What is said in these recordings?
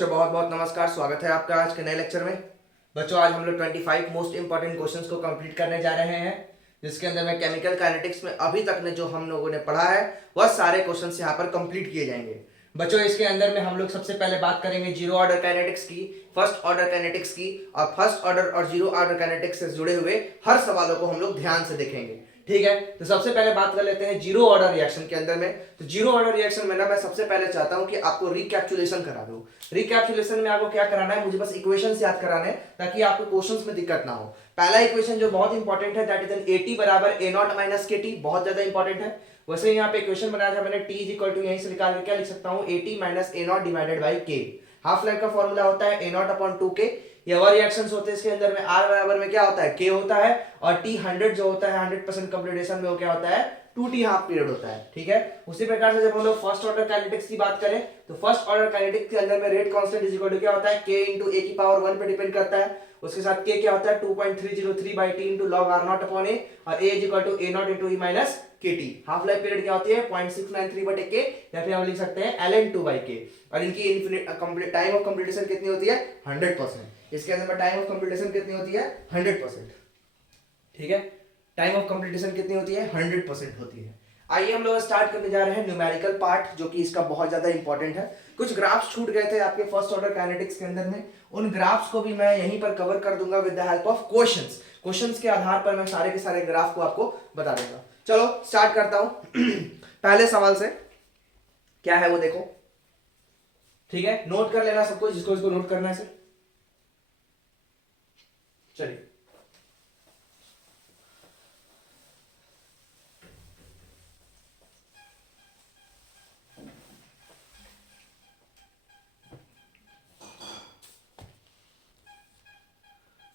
बच्चों, बहुत बहुत नमस्कार। स्वागत है आपका आज के नए लेक्चर में। बच्चों, आज हम लोग 25 मोस्ट इंपॉर्टेंट क्वेश्चंस को कंप्लीट करने जा रहे हैं, जिसके अंदर में केमिकल काइनेटिक्स में अभी तक ने जो हम लोगों ने पढ़ा है वह सारे क्वेश्चंस यहाँ पर कंप्लीट किए जाएंगे। बच्चों, इसके अंदर में हम लोग सबसे पहले बात करेंगे जीरो ऑर्डर काइनेटिक्स की, फर्स्ट ऑर्डर काइनेटिक्स की, और फर्स्ट ऑर्डर और जीरो ऑर्डर काइनेटिक्स से जुड़े हुए हर सवालों को हम लोग ध्यान से देखेंगे। ठीक है, तो सबसे पहले बात कर लेते हैं जीरो ऑर्डर रिएक्शन के अंदर में। तो जीरो ऑर्डर रिएक्शन में ना मैं सबसे पहले चाहता हूं कि आपको रिकैप्चुलेशन करा दूं। रिकैप्चुलेशन में आपको क्या कराना है, मुझे बस इक्वेशंस याद कराने हैं ताकि आपको क्वेश्चंस में दिक्कत ना हो। पहला इक्वेशन जो बहुत इंपॉर्टेंट है, दैट इज एन AT बराबर A0 माइनस KT, बहुत ज्यादा इंपॉर्टेंट है। वैसे यहाँ पे इक्वेशन बनाया था मैंने, T इज इक्वल टू, यहीं से निकाल के क्या लिख सकता हूँ, AT minus A0 divided by K। Half life का फॉर्मूला होता है A0 अपॉन 2K। ये और रिएक्शंस होते हैं इसके अंदर में, R बराबर में क्या होता है, K होता है, और T 100 जो होता है 100% कंप्लीटेशन में वो क्या होता है, 2T हाफ पीरियड होता है। ठीक है, उसी प्रकार से जब हम लोग फर्स्ट ऑर्डर काइनेटिक्स की बात करें तो फर्स्ट ऑर्डर काइनेटिक्स के अंदर में rate constant is equal to क्या होता है, K इंटू A की पावर 1 पे डिपेंड करता है। उसके साथ K क्या होता है, 2.303 by T into log R0 upon A, और A is equal to A0 into E minus KT। Half life period क्या होती है, 0.693 बटे K, या फिर हम लिख सकते हैं ln2 बाई K। और इनकी इनफिनिट टाइम ऑफ कंप्लीटेशन कितनी होती है, 100%। इसके अंदर में टाइम ऑफ कंप्लीटेशन कितनी होती है, 100%। ठीक है, टाइम ऑफ कंप्लीटेशन कितनी होती है, 100% होती है। आइए हम लोग स्टार्ट करने जा रहे हैं न्यूमेरिकल पार्ट, जो कि इसका बहुत ज्यादा इंपॉर्टेंट है। कुछ ग्राफ्स छूट गए थे आपके फर्स्ट ऑर्डर काइनेटिक्स के अंदर में, उन ग्राफ्स को भी मैं यहीं पर कवर कर दूंगा with the help of questions. Questions के आधार पर मैं सारे के सारे ग्राफ को आपको बता दूंगा। चलो स्टार्ट करता हूं पहले सवाल से। क्या है वो देखो, ठीक है, नोट कर लेना सबको, जिसको इसको नोट करना है सर। चलिए,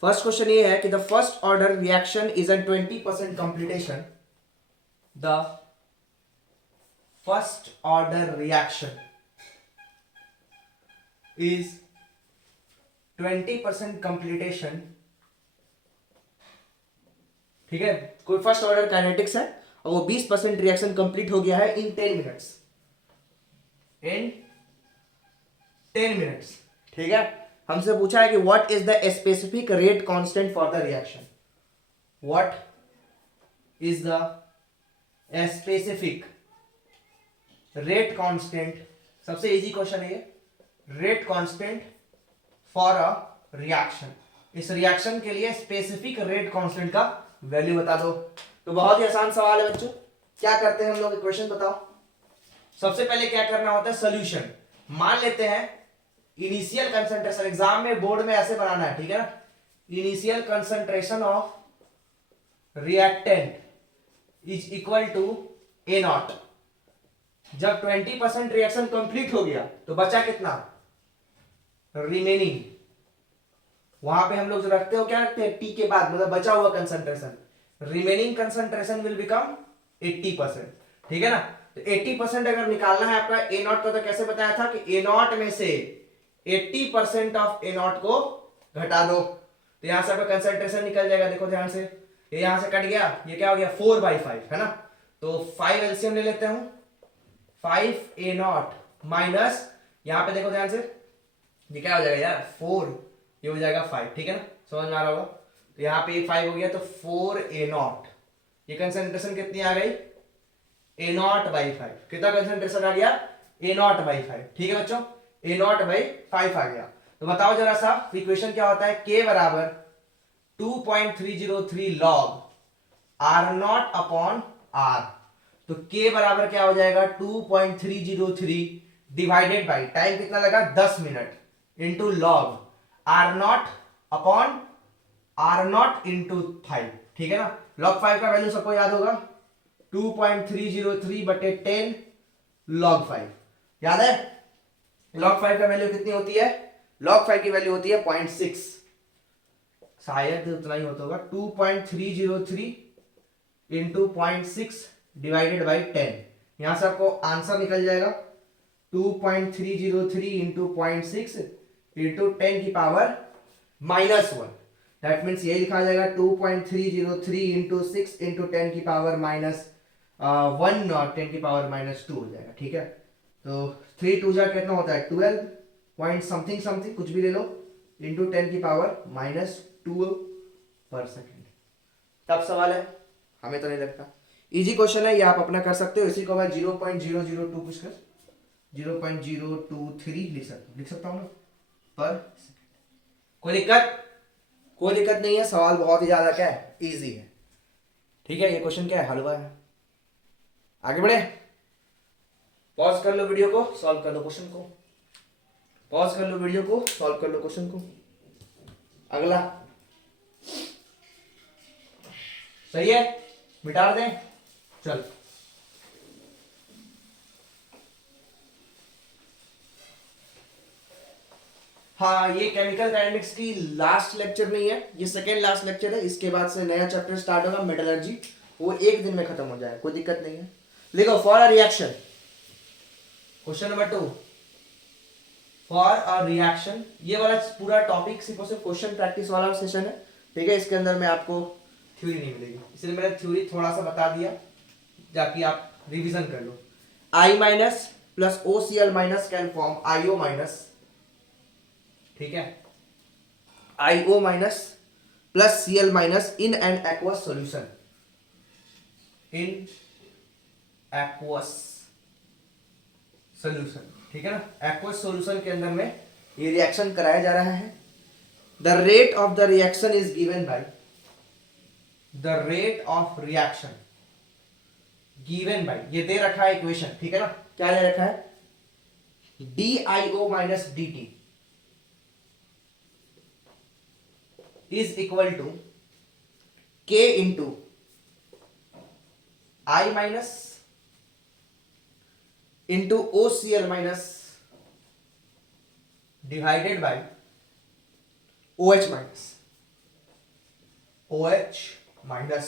फर्स्ट क्वेश्चन ये है कि the first order reaction is an 20% completion. The first order reaction is 20% completion. ठीक है, कोई फर्स्ट ऑर्डर काइनेटिक्स है और वो 20% रिएक्शन कंप्लीट हो गया है इन 10 मिनट्स। इन 10 मिनट्स, ठीक है। हमसे पूछा है कि what is the specific rate constant for the reaction. What is the specific rate constant, सबसे इजी क्वेश्चन है ये, rate constant for a reaction. इस रिएक्शन के लिए स्पेसिफिक रेट कांस्टेंट का वैल्यू बता दो। तो बहुत ही आसान सवाल है बच्चों। क्या करते हैं हम लोग, इक्वेशन बताओ। सबसे पहले क्या करना होता है, सॉल्यूशन। मान लेते हैं इनिशियल कंसंट्रेशन, एग्जाम में बोर्ड में ऐसे बनाना है, ठीक है ना। Initial concentration of reactant is equal to A0। जब 20% रिएक्शन कंप्लीट हो गया तो बचा कितना, रिमेनिंग। वहां पे हम लोग जो रखते हो क्या रखते हैं, T के बाद, मतलब बचा हुआ concentration. Remaining concentration will become 80%। ठीक है ना। तो 80% अगर निकालना है आपका A0 को, तो कैसे बताया था कि A0 में से 80% ऑफ A0 को घटा दो, तो यहां से आपका कंसंट्रेशन निकल जाएगा। देखो ध्यान से, ये यहां से कट गया, ये क्या हो गया, 4/5 है ना। तो 5 एलसीएम ले लेते हूं, 5A0 माइनस, यहां पे देखो ध्यान से, ये क्या हो जाएगा यार, 4, ये हो जाएगा 5। ठीक है ना, समझ में आ रहा होगा। तो यहाँ पे 5 हो गया, तो 4A0, ये कंसंट्रेशन कितनी आ गई, A0/5। कितना कंसंट्रेशन आ गया, A0/5। ठीक है बच्चों, A0/5 आ गया। तो बताओ जरा सा, इक्वेशन क्या होता है, K बराबर 2.303 लॉग R0 अपॉन R। तो K बराबर क्या हो जाएगा, 2.303 डिवाइडेड बाई टाइम कितना लगा, 10 minute, into log R0 upon R0 into 5। ठीक है ना। लॉग 5 का वैल्यू सबको याद होगा, 2.303 बटे 10 लॉग 5, याद है। लॉग 5 का वैल्यू कितनी होती है, लॉग 5 की वैल्यू होती है 0.6, शायद उतना ही होता होगा। 2.303 इंटू 0.6 डिवाइडेड बाई 10, यहां से आपको आंसर निकल जाएगा 2.303 इंटू 0.6 इंटू 10 की पावर -1। दैट मीन्स यही लिखा जाएगा 2.303 इंटू 6 इंटू 10 की पावर -1 और 10 की पावर -2 हो जाएगा। ठीक है, तो 3 2 जा कितना होता है, 12, पॉइंट समथिंग समथिंग कुछ भी ले लो इंटू 10 की पावर -2 पर सेकेंड। तब सवाल है, हमें तो नहीं लगता। इजी क्वेश्चन है, ये आप अपना कर सकते हो। इसी को मैं 0.002 कुछ कर 0.023 लिख सकता हूँ ना पर सेकेंड। कोई दिक्कत? कोई दिक्कत नहीं है। सवाल बहुत ही ज्यादा क्या है, इजी है। ठीक है, ये क्वेश्चन क्या है, हलवा है। आगे बढ़े, पॉज कर लो वीडियो को, सॉल्व कर लो क्वेश्चन को। पॉज कर लो वीडियो को, सॉल्व कर लो क्वेश्चन को। अगला सही है, मिटा दें। चल, हाँ, ये केमिकल डायनेमिक्स की लास्ट लेक्चर नहीं है, ये सेकेंड लास्ट लेक्चर है। इसके बाद से नया चैप्टर स्टार्ट होगा मेटलर्जी, वो एक दिन में खत्म हो जाए, कोई दिक्कत नहीं है। लिखो for a reaction, question number 2, for a reaction. ये वाला पूरा टॉपिक सिर्फ और सिर्फ क्वेश्चन प्रैक्टिस वाला सेशन है, ठीक है। इसके अंदर में आपको थ्योरी नहीं मिलेगी, इसलिए मैंने थ्योरी थोड़ा सा बता दिया, जाके आप रिवीजन कर लो। I minus plus OCl minus can form IO minus, ठीक है। IO minus plus Cl minus in an aqueous solution, in aqueous solution, ठीक है ना। एक्वस सॉल्यूशन के अंदर में ये रिएक्शन कराया जा रहा है। The rate of the reaction is given by, the rate of reaction given by, ये दे रखा है इक्वेशन, ठीक है ना। क्या दे रखा है, DIO minus DT is equal to K into I minus into OCl minus divided by OH minus, OH minus,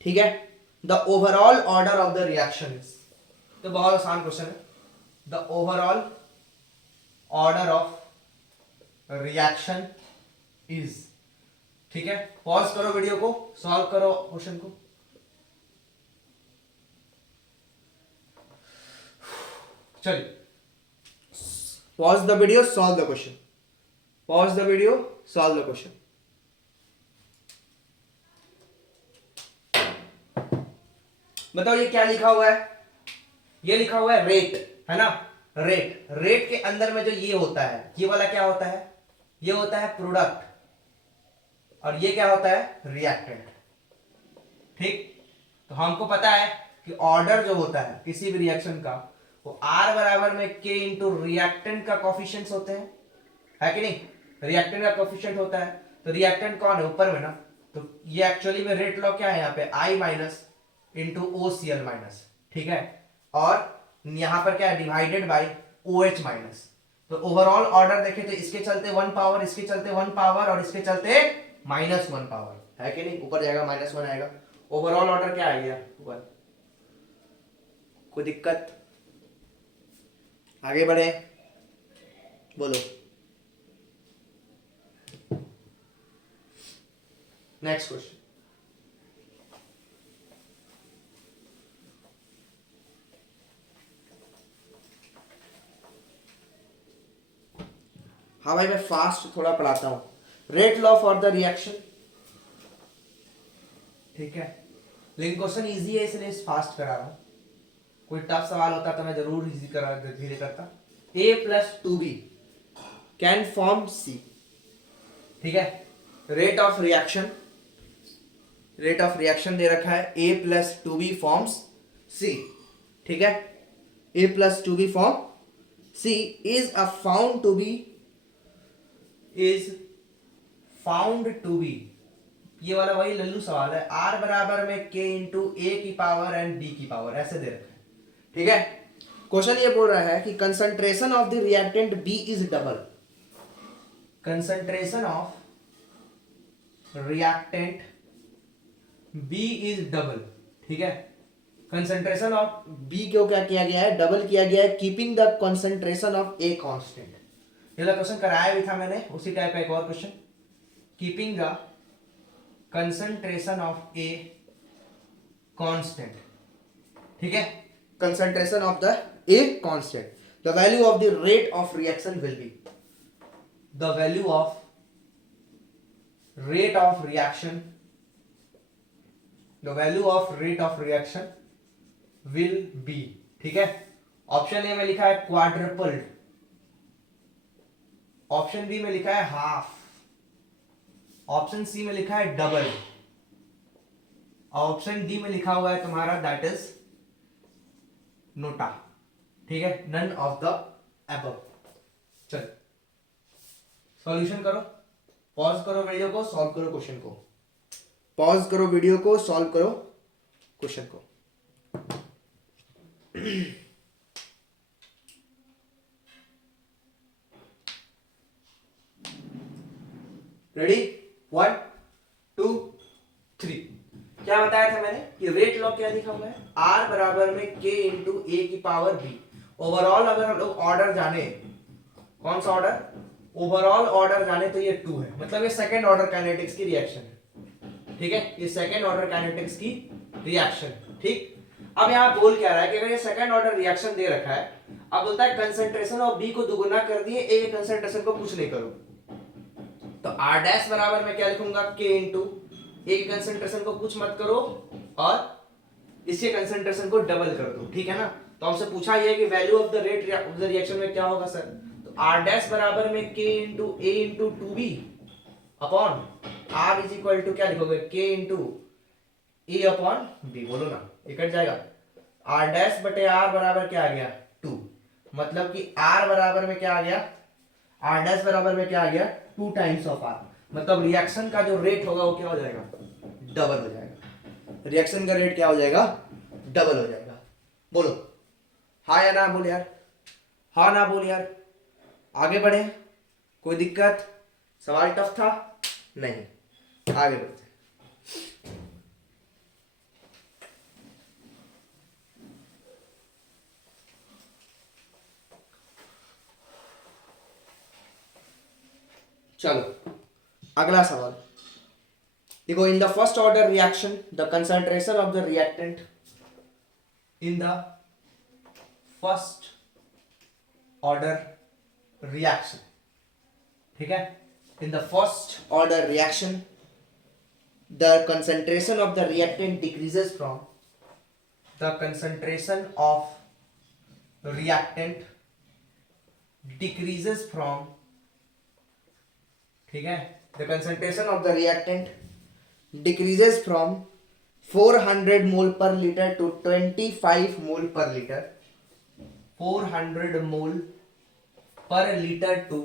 ठीक है। The overall order of the reaction is, तो बहुत आसान क्वेश्चन है। The overall order of reaction is, ठीक है। Pause करो video को, सॉल्व करो क्वेश्चन को। चलिए, pause the video, solve the question. Pause the video, solve the question. बताओ ये क्या लिखा हुआ है, ये लिखा हुआ है रेट, है ना। रेट, रेट के अंदर में जो ये होता है, ये वाला क्या होता है, ये होता है प्रोडक्ट, और ये क्या होता है, रिएक्टेंट, ठीक। तो हमको पता है कि ऑर्डर जो होता है किसी भी रिएक्शन का, वो R बराबर में K इंटू रिएक्टेंट का कोफिशिएंट्स होते हैं, है कि नहीं। रिएक्टेंट का कोफिशिएंट होता है, तो रिएक्टेंट कौन है, ऊपर में ना। तो ये एक्चुअली में रेट लॉ क्या है यहाँ पे, I minus into OCl minus, ठीक है। और यहां पर क्या है, डिवाइडेड बाय OH माइनस। तो ओवरऑल ऑर्डर देखें तो इसके चलते 1 पावर, इसके चलते 1 पावर, और इसके चलते -1 पावर, है कि नहीं। ऊपर जाएगा -1 आएगा, ओवरऑल ऑर्डर क्या आ गया, 1। कोई दिक्कत? आगे बढ़े, बोलो। नेक्स्ट क्वेश्चन, हाँ भाई, मैं फास्ट थोड़ा पढ़ाता हूं। Rate law for the reaction, ठीक है। लेकिन क्वेश्चन इजी है इसलिए फास्ट करा रहा हूं। कोई टफ सवाल होता तो मैं जरूर इजी करा, धीरे करता। A plus 2B can form C, ठीक है। Rate of reaction, rate of reaction दे रखा है A plus 2B forms C, ठीक है। A plus 2B form C is a found to be, is found to be, ये वाला वही लल्लू सवाल है। R बराबर में K इंटू A की पावर एंड B की पावर, ऐसे दे रखा है, ठीक है। क्वेश्चन ये बोल रहा है कि concentration of the reactant B is double, concentration of reactant B is double, ठीक है। कंसंट्रेशन ऑफ B को क्या किया गया है, डबल किया गया है, keeping the concentration of A constant. ये वाला क्वेश्चन कराया भी था मैंने, उसी टाइप का एक और question, keeping the concentration of A constant, ठीक है। Concentration of the A constant, the the value of the rate of reaction will be, the value of rate of reaction, the value of rate of reaction will be, ठीक है। Option A में लिखा है क्वाड्रपल्ड, option B में लिखा है half, option C में लिखा है डबल, ऑप्शन डी में लिखा हुआ है तुम्हारा दैट इज नोटा, ठीक है, नन ऑफ द अबव। चल सॉल्यूशन करो, पॉज करो वीडियो को, सॉल्व करो क्वेश्चन को, पॉज करो वीडियो को, सॉल्व करो क्वेश्चन को। रेडी, 1 2 3। क्या बताया था मैंने कि रेट लॉ क्या लिखा हुआ है, R बराबर में K इंटू ए की पावर B। ओवरऑल अगर हम लोग ऑर्डर जाने, कौन सा ऑर्डर, ओवरऑल ऑर्डर जाने तो ये 2 है, मतलब ये सेकंड ऑर्डर काइनेटिक्स की रिएक्शन है, ठीक है, ये सेकंड ऑर्डर काइनेटिक्स की रिएक्शन है, ठीक। अब यहाँ बोल क्या रहा है कि अगर ये सेकंड ऑर्डर रिएक्शन दे रखा है, अब बोलता है कंसंट्रेशन ऑफ B को दुगुना कर दिए, A के कंसंट्रेशन को कुछ नहीं करो, तो R डैश बराबर में क्या लिखूंगा, K इंटू ए के कंसंट्रेशन को कुछ मत करो और इसके कंसंट्रेशन को डबल कर दो, ठीक है ना। तो हमसे पूछा यह कि value of the rate of the reaction में क्या होगा सर, तो R डैश बराबर में K into A into 2B upon R is equal to क्या लिखोगे, K into A upon B, बोलो ना, ये कट जाएगा। R डैश बटे R बराबर क्या आ गया 2, मतलब कि R बराबर में क्या आ गया, R डैश बराबर में क्या आ गया 2 टाइम्स ऑफ R, मतलब रिएक्शन का जो रेट होगा वो क्या हो जाएगा, डबल हो जाएगा, रिएक्शन का रेट क्या हो जाएगा, डबल हो जाएगा। बोलो हाँ या ना, बोल यार, हाँ ना बोल यार, आगे बढ़े, कोई दिक्कत, सवाल टफ था नहीं, आगे बढ़ते। चलो अगला सवाल देखो, in the first order reaction the concentration of the reactant, in the first order reaction, ठीक है, in the first order reaction the concentration of the reactant decreases from, the concentration of reactant decreases from, ठीक है, the concentration of the reactant decreases from 400 mole per liter to 25 mole per liter, 400 mole per liter to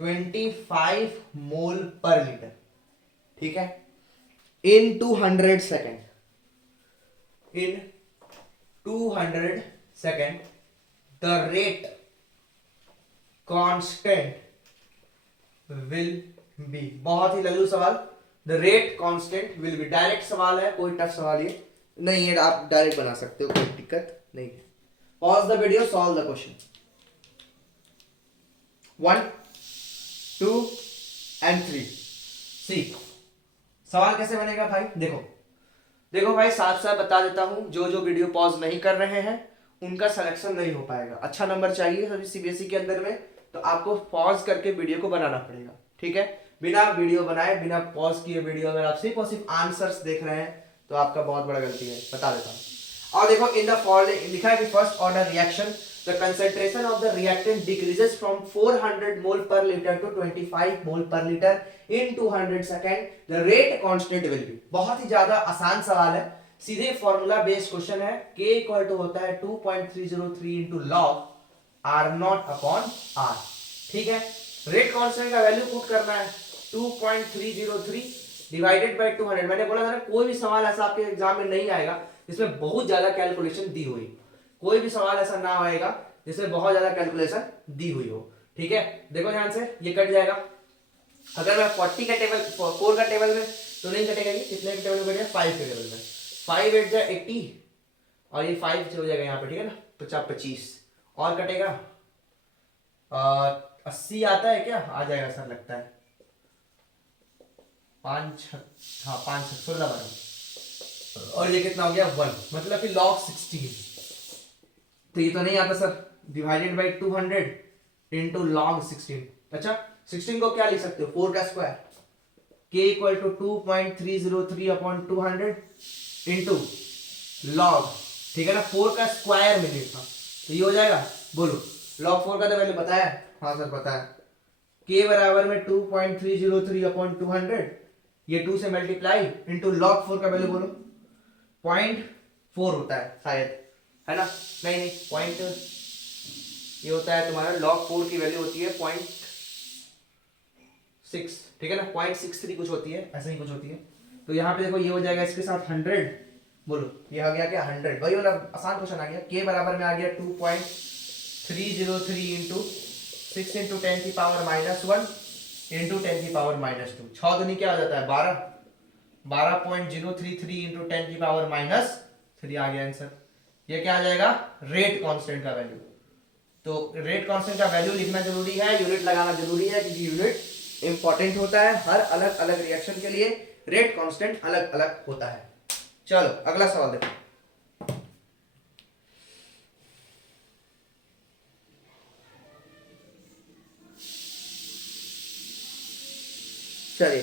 25 mole per liter, ठीक है, in 200 second, in 200 second the rate constant will be, बहुत ही लल्लू सवाल, the rate constant will be, direct सवाल है, कोई tough सवाल ये नहीं है, आप डायरेक्ट बना सकते हो, कोई दिक्कत नहीं है। Pause the video, solve the question. 1 2 and 3। सी सवाल कैसे बनेगा भाई, देखो देखो भाई, साथ साथ बता देता हूं, जो जो वीडियो पॉज नहीं कर रहे हैं उनका सिलेक्शन नहीं हो पाएगा। अच्छा नंबर चाहिए सभी सीबीएसई के अंदर में, तो आपको पॉज करके वीडियो को बनाना पड़ेगा, ठीक है। बिना वीडियो बनाए, बिना पॉज किए वीडियो अगर आप सिर्फ और सिर्फ आंसर्स देख रहे हैं तो आपका बहुत बड़ा गलती है, बता देता हूं। और देखो इन द फॉलोइंग लिखा है कि first order reaction the concentration of the reactant decreases from 400 mole per litre to 25 mole per litre in 200 second, the rate constant will be. बहुत ही ज्यादा आसान सवाल है, सीधे फॉर्मूला बेस्ड क्वेश्चन है। K इक्वल टू होता है 2.303 into log R not upon R, ठीक है। रेट कांस्टेंट का वैल्यू पुट करना है 2.303 डिवाइडेड बाय 200। मैंने बोला था ना, कोई भी सवाल ऐसा आपके एग्जाम में नहीं आएगा जिसमें बहुत ज्यादा कैलकुलेशन दी हुई, कोई भी सवाल ऐसा ना आएगा जिसमें बहुत ज्यादा कैलकुलेशन दी हुई हो, ठीक है। देखो ध्यान से, ये कट जाएगा। अगर मैं 40 का टेबल 4 का टेबल में तो नहीं कटेगा, ये कितने के टेबल में कटेगा, 5 के टेबल में। 5 8 जा 80 और ये 5 हो जाएगा यहाँ पे, ठीक है ना, 25 और कटेगा 80 आता है क्या, आ जाएगा सर लगता है 5 हाँ 5 16 12 और ये कितना हो गया 1, मतलब कि log 16। तो ये तो नहीं आता sir, divided by 200 into log 16। अच्छा 16 को क्या लिख सकते हो 4 का square, k equal to 2.303 upon 200 into log, ठीक है ना, 4 का स्क्वायर में लिखा तो ये हो जाएगा, बोलो लॉग 4 का तो वैल्यू बताया, हाँ सर बताया, k बराबर में 2.303 अपॉन 200, ये 2 से मल्टीप्लाई इंटू लॉग 4 का वैल्यू बोलो, 0.4 होता है शायद, है ना, नहीं नहीं पॉइंट, ये होता है तुम्हारा log 4 की वैल्यू होती है 0.6, ठीक है ना, 0.63 कुछ होती है, ऐसे ही कुछ होती है। तो यहाँ पे देखो ये हो जाएगा इसके साथ 100, बोलो ये आ गया क्या 100, वही वाला आसान क्वेश्चन आ गया, k बराबर में आ गया 2.303 इंटू 6 इंटू 10 की पावर -1 इंटू 10 की पावर -2, 6 दूनी क्या आ जाता है 12, 12.033 इंटू 10 की पावर -3 आ गया आंसर। ये क्या आ जाएगा रेट कांस्टेंट का वैल्यू। तो रेट कांस्टेंट का वैल्यू लिखना जरूरी है, यूनिट लगाना जरूरी है, क्योंकि यूनिट इंपॉर्टेंट होता है, हर अलग अलग रिएक्शन के लिए रेट कांस्टेंट अलग अलग होता है। चलो अगला सवाल देखो, चलिए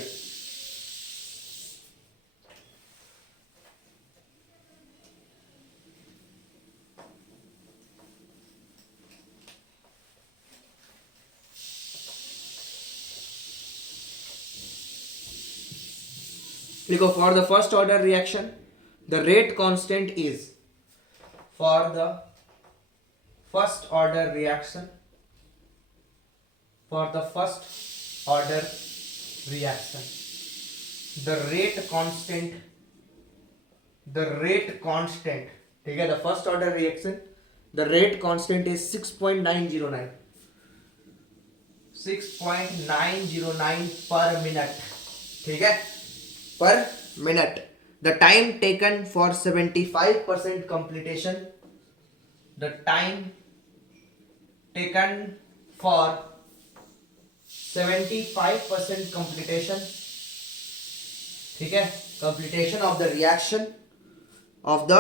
देखो, for the first order reaction the rate constant is, for the first order reaction, for the first order reaction the rate constant, the rate constant, ठीक है, the first order reaction the rate constant is 6.909, 6.909 पर minute, ठीक है, पर minute. The time taken for 75% completion, the time taken for 75% completion, ठीक है, completion of the reaction, of the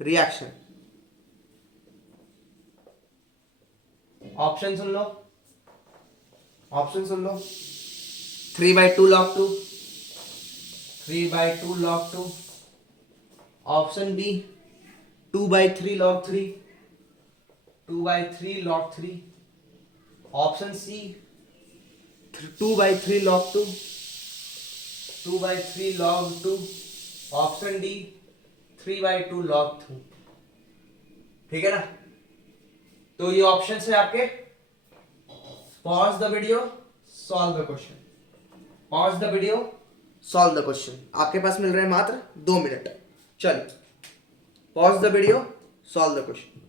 reaction. Option सुन लो, option सुन लो, 3/2 log 2, 3/2 log 2, option B 2/3 log 3, 2/3 log 3, option C 2/3 log 2, 2/3 log 2, option D 3/2 log 2, ठीक है ना। तो ये ऑप्शन है आपके, pause the video solve the question, pause the video solve the question, आपके पास मिल रहे हैं मात्र 2 मिनट। चलिए pause the video solve the question.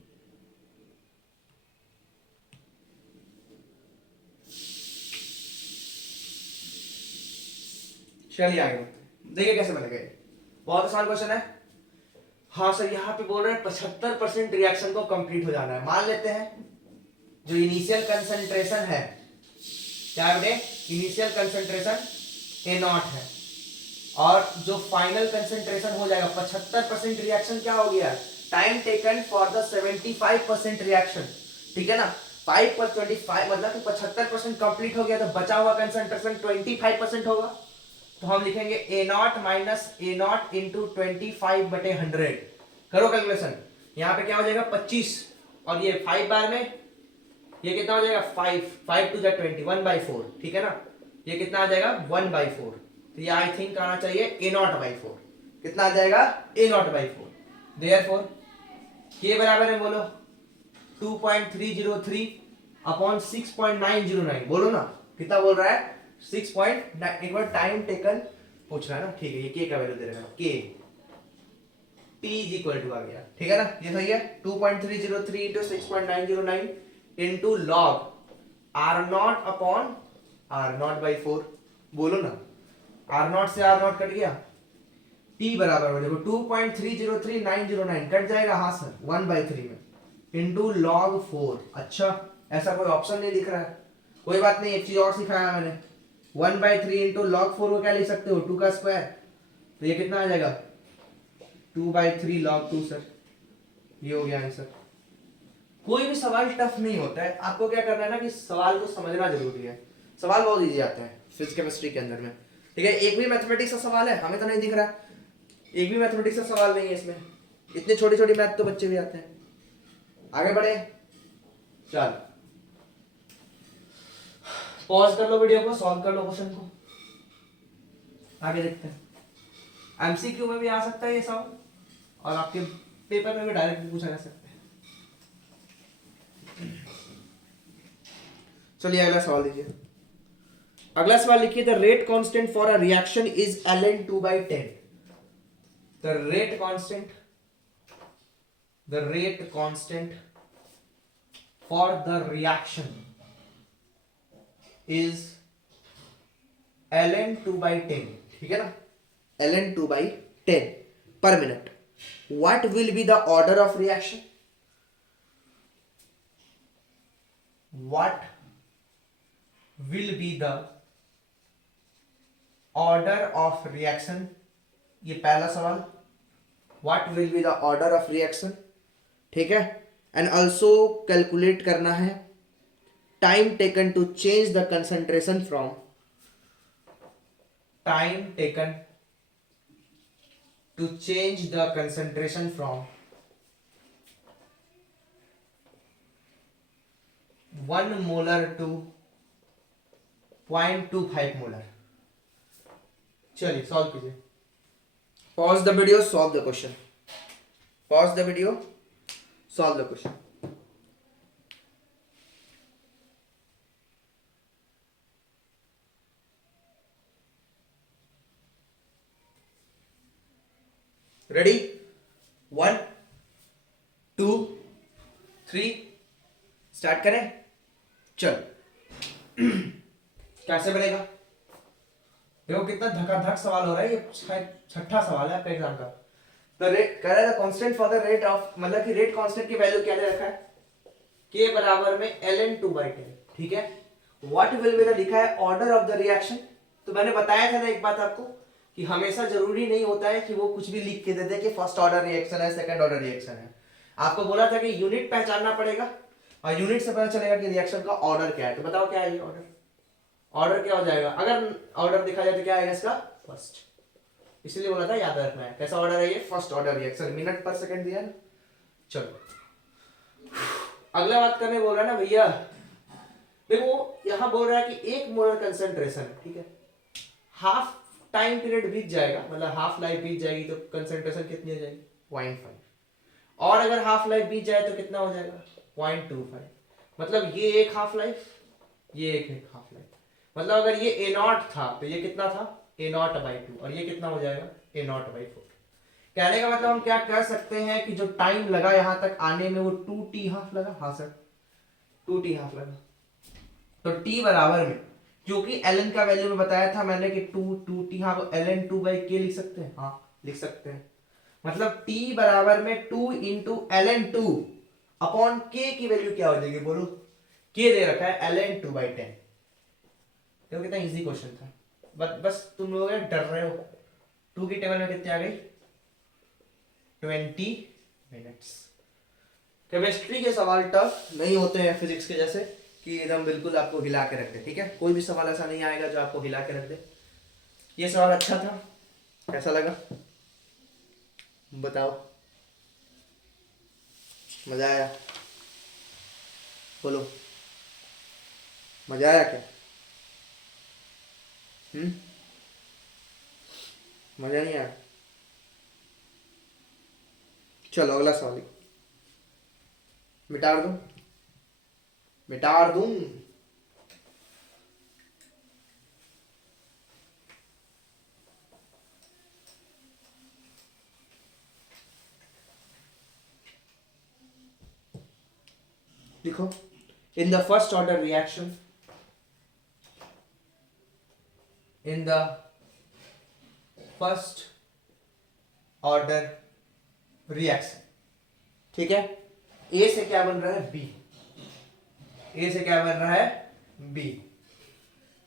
चलिए आगे देखिए कैसे बनेगा, बहुत आसान क्वेश्चन है। हाँ सर यहाँ पे बोल रहे हैं 75% रिएक्शन को कंप्लीट हो जाना है। मान लेते हैं जो इनिशियल कंसंट्रेशन है, क्या बेटे, इनिशियल कंसंट्रेशन A0 है, और जो फाइनल कंसंट्रेशन हो जाएगा 75% रिएक्शन क्या हो गया, time taken for the 75% reaction, ठीक है ना, 5 पर 25 मतलब कि 75% कंप्लीट हो गया, तो बचा हुआ कंसंट्रेशन 25% होगा। तो हम लिखेंगे A0 माइनस A0 इंटू 25/100, करो कैलकुलेशन, यहाँ पे क्या हो जाएगा 25, और ये 5 बार में ये कितना हो जाएगा 5, 5 टू 20, 1/4, ठीक है ना, ये कितना आ जाएगा 1/4, तो ये आई थिंक आना चाहिए A0/4, कितना आ जाएगा A0/4, देयरफॉर के बराबर है बोलो 2.303 अपॉन 6.909, बोलो ना कितना बोल रहा है 6.9, एक बार टाइम टेकन पूछ रहा है ना, ठीक है, ये के का वैल्यू दे रहा है, के t इज इक्वल टू आ गया, ठीक है ना, ये सही है, 2.303 into 6.909 into log R0 upon R0/4, बोलो ना, R0 से R0 कट गया, t बराबर में देखो 2.303909 कट जाएगा, हाँ सर 1/3 में इंटू लॉग 4। अच्छा ऐसा कोई ऑप्शन नहीं दिख रहा है, कोई बात नहीं, एक चीज और सिखाया मैंने, 1/3 इंटू लॉग 4 को क्या लिख सकते हो 2 का स्क्वायर, तो ये कितना आ जाएगा 2/3 log 2 सर, ये हो गया आंसर। कोई भी सवाल टफ नहीं होता है, आपको क्या करना है ना कि सवाल को समझना जरूरी है। सवाल बहुत इजी आते हैं फिजिक्स केमिस्ट्री के अंदर में, ठीक है। एक भी मैथमेटिक्स का सवाल है हमें तो नहीं दिख रहा, एक भी मैथमेटिक्स का सवाल नहीं है इसमें, इतनी छोटी छोटी मैथ तो बच्चे भी आते हैं। आगे बढ़े, चल पॉज कर लो वीडियो को, सॉल्व कर लो क्वेश्चन को, आगे देखते हैं। एमसीक्यू में भी आ सकता है ये सवाल, और आपके पेपर में भी डायरेक्ट पूछा जा सकता है। चलिए अगला सवाल लीजिए। अगला सवाल लिखिए, the rate constant for a reaction is ln2/10। The rate constant for the reaction is ln2/10, ठीक है ना, ln2/10 per minute. What will be the order of reaction? What will be the order of reaction? ये पहला सवाल, what will be the order of reaction, ठीक है। And also calculate करना है time taken to change the concentration from, time taken to change the concentration from 1 molar to 0.25 molar। चलिए solve कीजिए, pause the video, solve the question, pause the video, solve the question. Ready, 1 2 3 start करें। चल कैसे बनेगा, देखो कितना धकाधक सवाल हो रहा है, ये छठा सवाल है आपका एग्जाम का। द रेट कह रहा है constant for the rate of, मतलब कि रेट कांस्टेंट की वैल्यू क्या दे रखा है, k बराबर में ln2/10, ठीक है। व्हाट विल बी द, लिखा है ऑर्डर ऑफ द रिएक्शन। तो मैंने बताया था ना एक बात आपको कि हमेशा जरूरी नहीं होता है कि वो कुछ भी लिख के दे दे कि फर्स्ट ऑर्डर रिएक्शन है, सेकंड ऑर्डर रिएक्शन है। आपको बोला था कि यूनिट पहचानना पड़ेगा और यूनिट से पता चलेगा कि रिएक्शन का ऑर्डर क्या है। तो बताओ क्या है ये ऑर्डर, ऑर्डर क्या हो जाएगा, अगर ऑर्डर दिखा जाए तो क्या आएगा इसका, फर्स्ट। इसलिए बोला था याद रखना है कैसा ऑर्डर है ये, फर्स्ट ऑर्डर रिएक्शन, मिनट पर सेकंड दिया ना। चलो अगला बात करने बोल रहा है ना भैया, देखो यहां बोल रहा है कि 1 मोलर कंसंट्रेशन, ठीक है, हाफ टाइम पीरियड बीत जाएगा, मतलब हाफ लाइफ बीत जाएगी तो कंसंट्रेशन कितनी हो जाएगी, 0.5, और अगर हाफ लाइफ बीत जाए तो कितना हो जाएगा, 0.25। मतलब ये एक हाफ लाइफ, ये एक हाफ लाइफ, मतलब अगर ये A0 था तो ये कितना था, A0/2, और ये कितना हो जाएगा, A0/4। कहने का मतलब हम क्या कह सकते हैं कि जो टाइम लगा यहां तक आने में वो 2t हाफ लगा। हाँ सर 2t हाफ लगा। तो t बराबर में, क्योंकि ln का वैल्यू में बताया था मैंने कि 2t, हाँ ln2/k लिख सकते हैं, हाँ लिख सकते हैं। मतलब t बराबर में 2 × ln2 अपॉन k की वैल्यू क्या हो जाएगी बोलो, k दे रखा है ln2/10। देखो कितना इजी क्वेश्चन था, बस तुम लोग डर रहे हो। 2 की टेबल में कितनी आ गई, 20 मिनट्स। केमिस्ट्री के सवाल टफ नहीं होते हैं फिजिक्स के जैसे कि एकदम बिल्कुल आपको हिला के रख दे, ठीक है। कोई भी सवाल ऐसा नहीं आएगा जो आपको हिला के रख दे। ये सवाल अच्छा था, कैसा लगा बताओ, मजा आया, बोलो मजा आया क्या, मजा नहीं आया। चलो अगला सवाल, मिटा दूं, मिटा दूं। देखो in the first order reaction, in the first order reaction, ठीक है, ए से क्या बन रहा है, बी, ए से क्या बन रहा है, बी।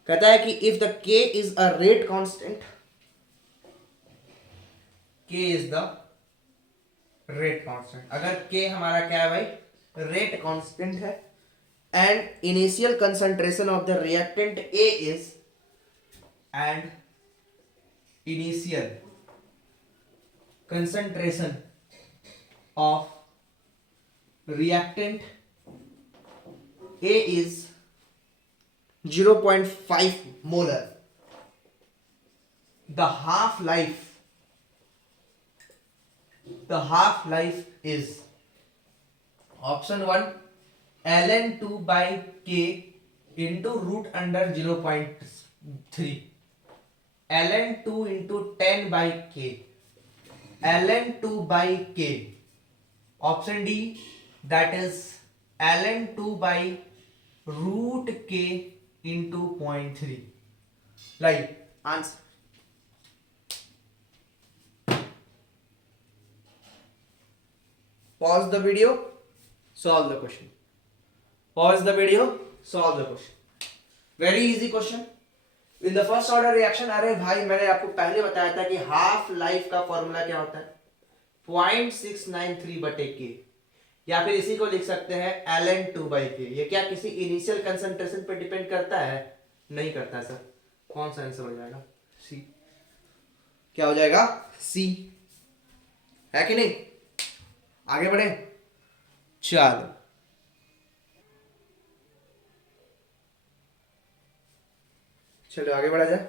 कहता है कि if the k is a rate constant, k is the rate constant, अगर k हमारा क्या है भाई, रेट कांस्टेंट है and initial concentration of the reactant A is and initial concentration of reactant A is 0.5 molar. The half life is option 1 ln2 by k into root under 0.3, ln2 into 10 by k, ln2 by k. Option D, that is ln2 by root k into 0.3. Right answer. Pause the video, solve the question. Pause the video, solve the question. Very easy question. In the first order reaction, अरे भाई मैंने आपको पहले बताया था कि half life का formula क्या होता है 0.693 बटे के, या फिर इसी को लिख सकते हैं ln2 by k. ये क्या किसी इनिशियल कंसंट्रेशन पर डिपेंड करता है? नहीं करता सर. कौन सा आंसर हो जाएगा? सी. क्या हो जाएगा? सी. है कि नहीं? आगे बढ़े. चलो चलो आगे बढ़ा जाए.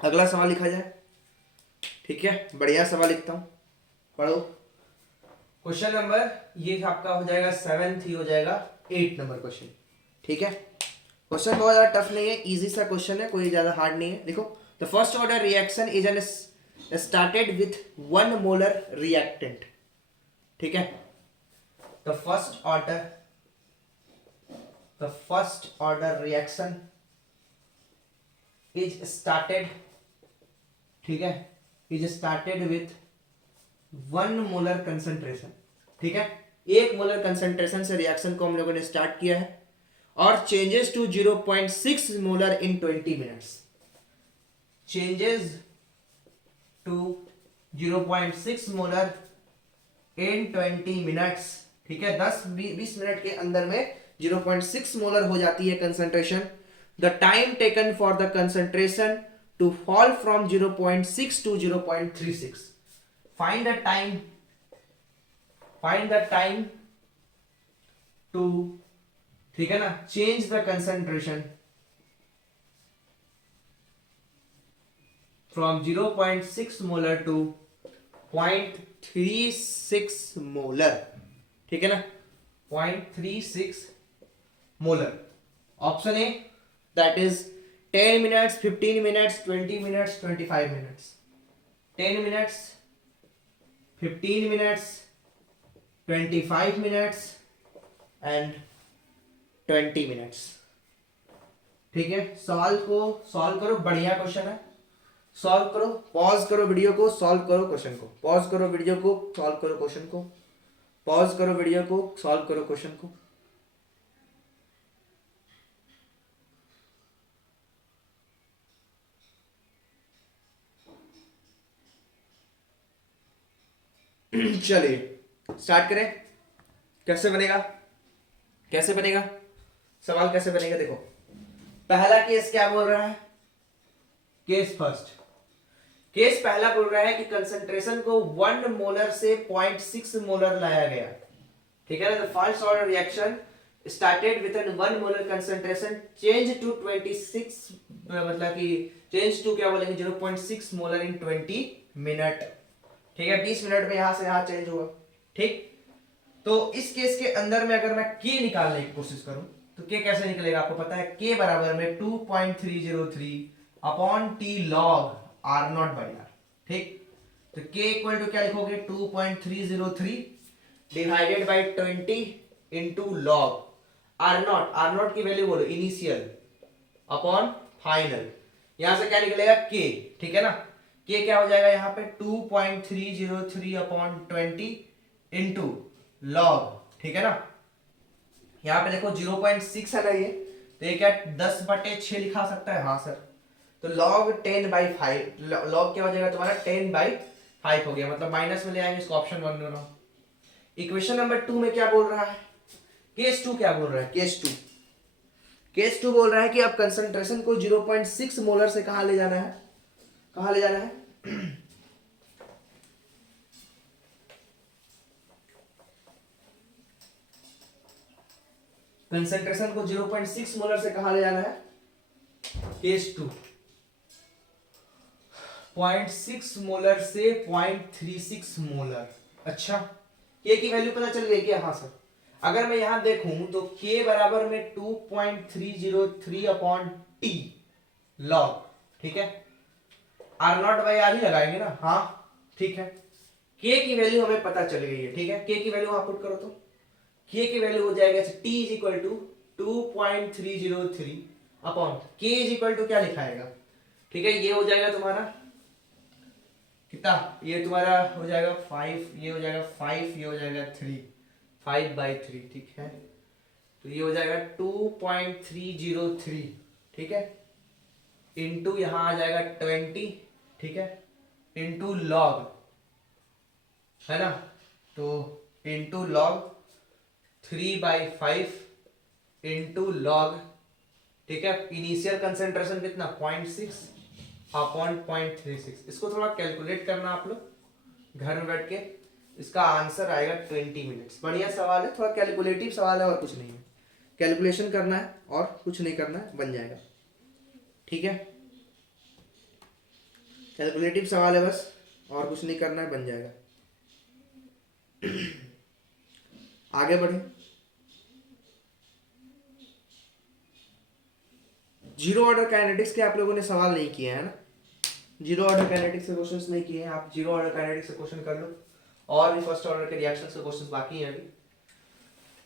अगला सवाल लिखा जाए. ठीक है, बढ़िया सवाल लिखता हूं, पढ़ो. क्वेश्चन नंबर ये आपका हो जाएगा 7th, हो जाएगा 8 नंबर क्वेश्चन. ठीक है, क्वेश्चन बहुत ज्यादा टफ नहीं है, इजी सा क्वेश्चन है, कोई ज्यादा हार्ड नहीं है. देखो, the first order reaction is an started with 1 molar reactant. ठीक है, the first order reaction is started, ठीक है, is started with 1 molar concentration. ठीक है, 1 मोलर कंसंट्रेशन से रिएक्शन को हम लोगों ने स्टार्ट किया है और changes to 0.6 molar in 20 minutes. Changes to 0.6 molar in 20 minutes. ठीक है, 10-20 मिनट के अंदर में 0.6 मोलर हो जाती है concentration. The time taken for the concentration to fall from 0.6 to 0.36. Find the time to, ठीक है ना, change the concentration from 0.6 molar to 0.36 molar. ठीक है ना, 0.36 molar. Option A, that is 10 minutes, 15 minutes, 20 minutes, 25 minutes. 10 minutes, 15 minutes, 25 minutes and 20 minutes. ठीक है, सवाल को सॉल्व करो. बढ़िया क्वेश्चन है, सॉल्व करो. पॉज करो वीडियो को, सॉल्व करो क्वेश्चन को. पॉज करो वीडियो को, सॉल्व करो क्वेश्चन को. पॉज करो वीडियो को, सॉल्व करो क्वेश्चन को. चलिए स्टार्ट करें. कैसे बनेगा, कैसे बनेगा सवाल, कैसे बनेगा? देखो, पहला केस क्या बोल रहा है? केस फर्स्ट, केस पहला बोल रहा है कि कंसंट्रेशन को 1 मोलर से 0.6 मोलर लाया गया. ठीक है ना, the first order reaction started with an 1 molar concentration change to 26, मतलब कि चेंज टू क्या बोलेंगे 0.6 मोलर इन 20 मिनट. ठीक है, 20 मिनट में यहां से यहां चेंज हुआ. ठीक, तो इस केस के अंदर में अगर मैं k निकालने की कोशिश करूं तो k कैसे निकलेगा? आपको पता है k बराबर में 2.303 upon t log r not by r. ठीक, तो k इक्वल टू क्या लिखोगे? 2.303 divided by 20 into log r not की वैल्यू बोलो इनिशियल अपॉन फाइनल. यहां से क्या निकलेगा? k. ठीक है ना, k क्या हो जाएगा यहाँ पे? 2.303 अपॉन 20 इंटू लॉग. ठीक है ना, यहाँ पे देखो 0.6 है ना ये, तो ये क्या 10/6 लिखा सकता है? हाँ सर. तो log 10/5, लॉग क्या हो जाएगा तुम्हारा? 10/5 हो गया, मतलब माइनस में ले आएंगे इसको, ऑप्शन 1 दोनों. इक्वेशन नंबर 2 में क्या बोल रहा है, केस 2 क्या बोल रहा है, केस 2 बोल रहा है कि अब कंसंट्रेशन को 0.6 मोलर से कहां ले जाना है, कहां ले जाना है, कंसंट्रेशन को 0.6 मोलर से कहां ले जाना है, केस 2 0.6 मोलर से 0.36 मोलर। अच्छा, के की वैल्यू पता चल गई क्या, हाँ सर। अगर मैं यहां देखूं तो के बराबर में 2.303 अपॉन टी लॉग, ठीक है, आर नॉट बाई आर ही लगाएंगे ना, हाँ ठीक है। के की वैल्यू हमें पता चल गई है, ठीक है, के की वैल्यू वहां पुट करो तो के की वैल्यू हो जाएगा T is equal to 2.303 upon K is equal to क्या लिखाएगा, ठीक है, ये हो जाएगा तुम्हारा कितना, ये तुम्हारा हो जाएगा 5, ये हो जाएगा 5, ये हो जाएगा 3, 5/3, ठीक है, तो ये हो जाएगा 2.303, ठीक है, इंटू यहां आ जाएगा 20, ठीक है, इंटू लॉग, है ना, तो इंटू लॉग 3/5 इंटू लॉग, ठीक है, इनिशियल कंसेंट्रेशन कितना 0.6 अपॉन 0.36। इसको थोड़ा कैलकुलेट करना आप लोग घर में बैठ के, इसका आंसर आएगा 20 मिनट्स। बढ़िया सवाल है, थोड़ा कैलकुलेटिव सवाल है और कुछ नहीं है, कैलकुलेशन करना है और कुछ नहीं करना है, बन जाएगा, ठीक है, कैलकुलेटिव सवाल है बस, और कुछ नहीं करना है, बन जाएगा। आगे बढ़े, जीरो ऑर्डर काइनेटिक्स के आप लोगों ने सवाल नहीं किए हैं ना, जीरो ऑर्डर काइनेटिक्स से क्वेश्चंस नहीं किए हैं आप, जीरो ऑर्डर काइनेटिक्स से क्वेश्चन कर लो, और भी फर्स्ट ऑर्डर के रिएक्शंस के क्वेश्चंस बाकी हैं, अभी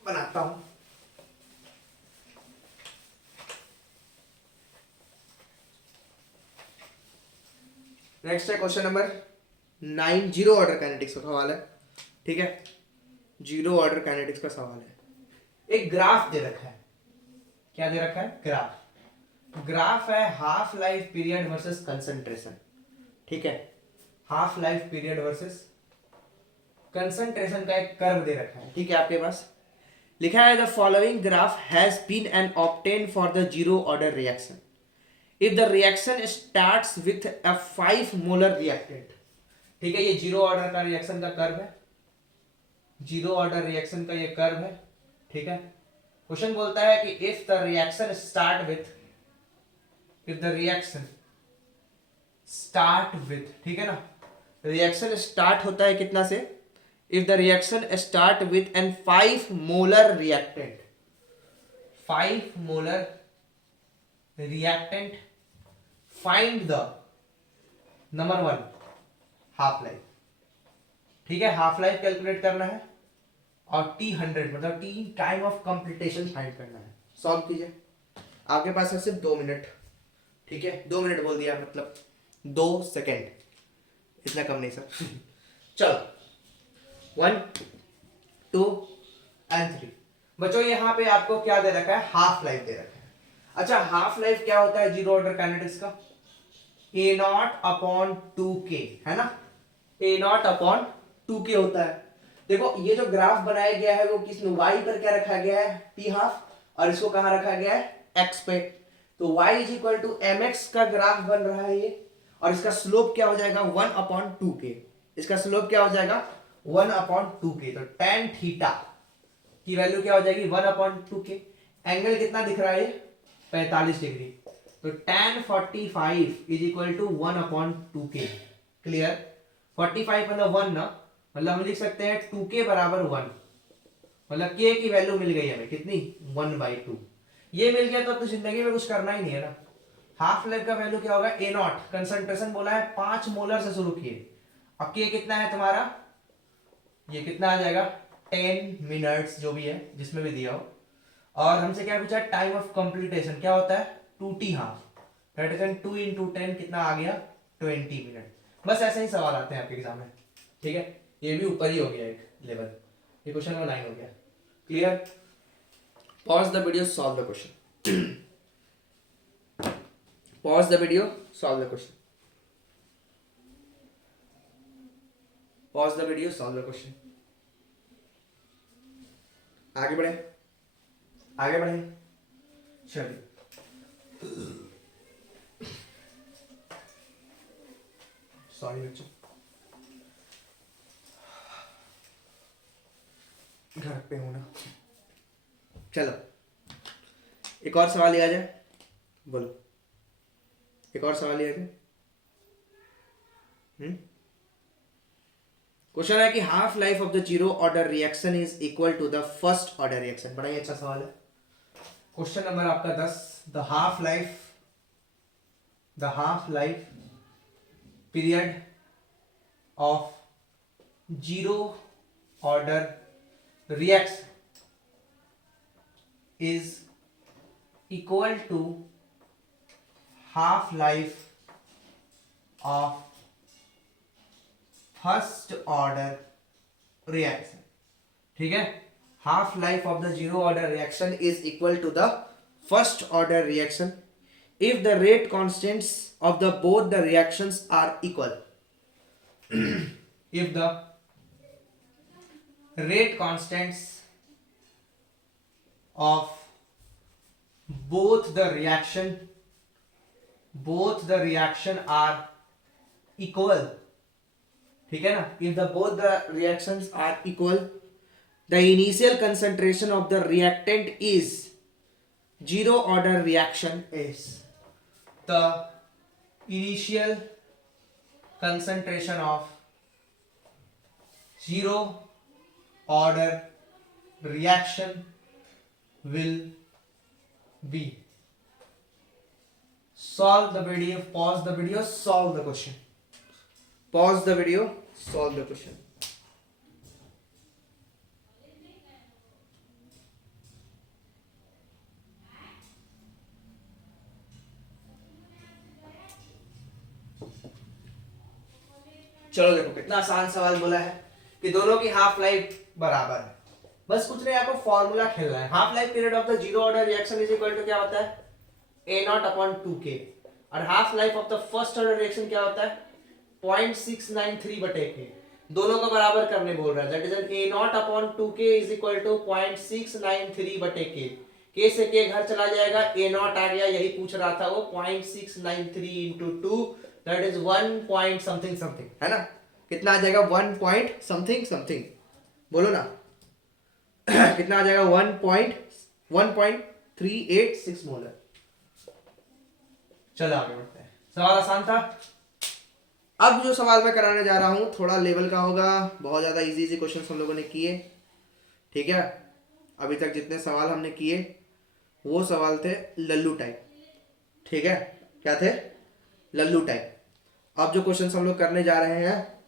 बनाता हूं। नेक्स्ट है question number 9, zero order kinetics का सवाल है, ठीक है, जीरो ऑर्डर काइनेटिक्स का सवाल है। एक ग्राफ दे रखा है, क्या दे रखा है, ग्राफ है half life period versus concentration, ठीक है, half life period versus concentration का एक कर्व दे रखा है, ठीक है, आपके पास लिखा है the following graph has been and obtained for the zero order reaction if the reaction starts with a 5 molar reactant, ठीक है, ये जीरो ऑर्डर का रिएक्शन का कर्व है, जीरो ऑर्डर रिएक्शन का ये कर्व है, ठीक है। क्वेश्चन बोलता है कि if the reaction start with, ठीक है ना, रिएक्शन स्टार्ट होता है कितना से, if the reaction start with an 5 molar reactant, 5 molar reactant, find the number 1 half life, ठीक है, हाफ लाइफ कैलकुलेट करना है, और t100 मतलब t time of completion find करना है। सॉल्व कीजिए, आपके पास है सिर्फ 2 मिनट, ठीक है, 2 मिनट बोल दिया मतलब 2 सेकेंड, इतना कम नहीं सर। चलो 1 2 एंड 3। बच्चों यहाँ पे आपको क्या दे रखा है, हाफ लाइफ दे रखा है। अच्छा, हाफ लाइफ क्या होता है जीरो ऑर्डर काइनेटिक्स का, A0/2k, है ना, A0/2k होता है। देखो ये जो ग्राफ बनाया गया है वो किस y पर क्या रखा गया है, t हाफ, और इसको कहां रखा गया है, x पे, तो y is equal to mx का ग्राफ बन रहा है ये, और इसका स्लोप क्या हो जाएगा 1/2k, इसका स्लोप क्या हो जाएगा 1/2k, तो tan थीटा की वैल्यू क्या हो जाएगी 1/2k, एंगल कितना दिख रहा है ये 45 डिग्री, तो tan 45 is equal to 1/2k, clear, 45 मतलब 1 ना, मतलब हम लिख सकते हैं 2k बराबर 1, मतलब k की वैल्यू मिल गई हमें कितनी 1/2, ये मिल गया तो जिंदगी में कुछ करना ही नहीं है ना। हाफ लाइफ का वैल्यू क्या होगा A0, कंसंट्रेशन बोला है 5 मोलर से शुरू किए, अब k कितना है तुम्हारा, ये कितना आ जाएगा 10 मिनट्स जो भी है जिसमें भी दिया हो, और हमसे क्या पूछा टाइम ऑफ कंप्लीटेशन क्या होता है 2t हाफ, दैट इज 2 × 10 कितना आ गया 20 मिनट। बस ऐसे ही सवाल आते हैं आपके एग्जाम में, ठीक है, ये भी ऊपर ही हो गया एक लेवल, ये क्वेश्चन नंबर 9 हो गया, clear. Pause the video, solve the question, pause the video, solve the question, pause the video, solve the question. आगे बढ़े, आगे बढ़े, चलिए। सॉरी बच्चों, घर पे हूं ना। चलो एक और सवाल लिया जाए, बोलो एक और सवाल लिया जाए। क्वेश्चन है कि half life of the zero order reaction is equal to the first order reaction. बड़ा ही अच्छा सवाल है। क्वेश्चन नंबर आपका 10, the half life period of zero order reaction is equal to half life of first order reaction. ठीक है, half life of the zero order reaction is equal to the first order reaction if the rate constants of the both the reactions are equal. If the rate constants of both the reaction are equal, ठीक है ना, if the both the reactions are equal, the initial concentration of the reactant is zero order reaction is the initial concentration of zero order reaction will be. Solve the video, pause the video, solve the question. Pause the video, solve the question. चलो देखो कितना आसान सवाल बोला है कि दोनों की हाफ लाइफ बराबर है। बस कुछ नहीं, आपको फॉर्मूला खेलना है। Half life period of the zero order reaction is equal to क्या होता है, ए नॉट अपॉन 2k, और half life of the first order reaction क्या होता है, 0.693 बटे k। दोनों को बराबर करने बोल रहा है, that is A not upon 2k is equal to 0.693 बटे k से k घर चला जाएगा, ए नॉट आ गया, यही पूछ रहा था वो, 0.693 into 2 that is 1 point something something, है ना। कितना आ जाएगा, 1 पॉइंट समथिंग समथिंग, बोलो ना कितना आ जाएगा, 1.1386 मोलर। चलो आगे बढ़ते हैं, सवाल आसान था। अब जो सवाल मैं कराने जा रहा हूं थोड़ा लेवल का होगा, बहुत ज्यादा इजी क्वेश्चन हम लोगों ने किए, ठीक है। अभी तक जितने सवाल हमने किए वो सवाल थे लल्लू टाइप, ठीक है, क्या थे, लल्लू टाइप। अब जो क्वेश्चन हम लोग करने जा रहे हैं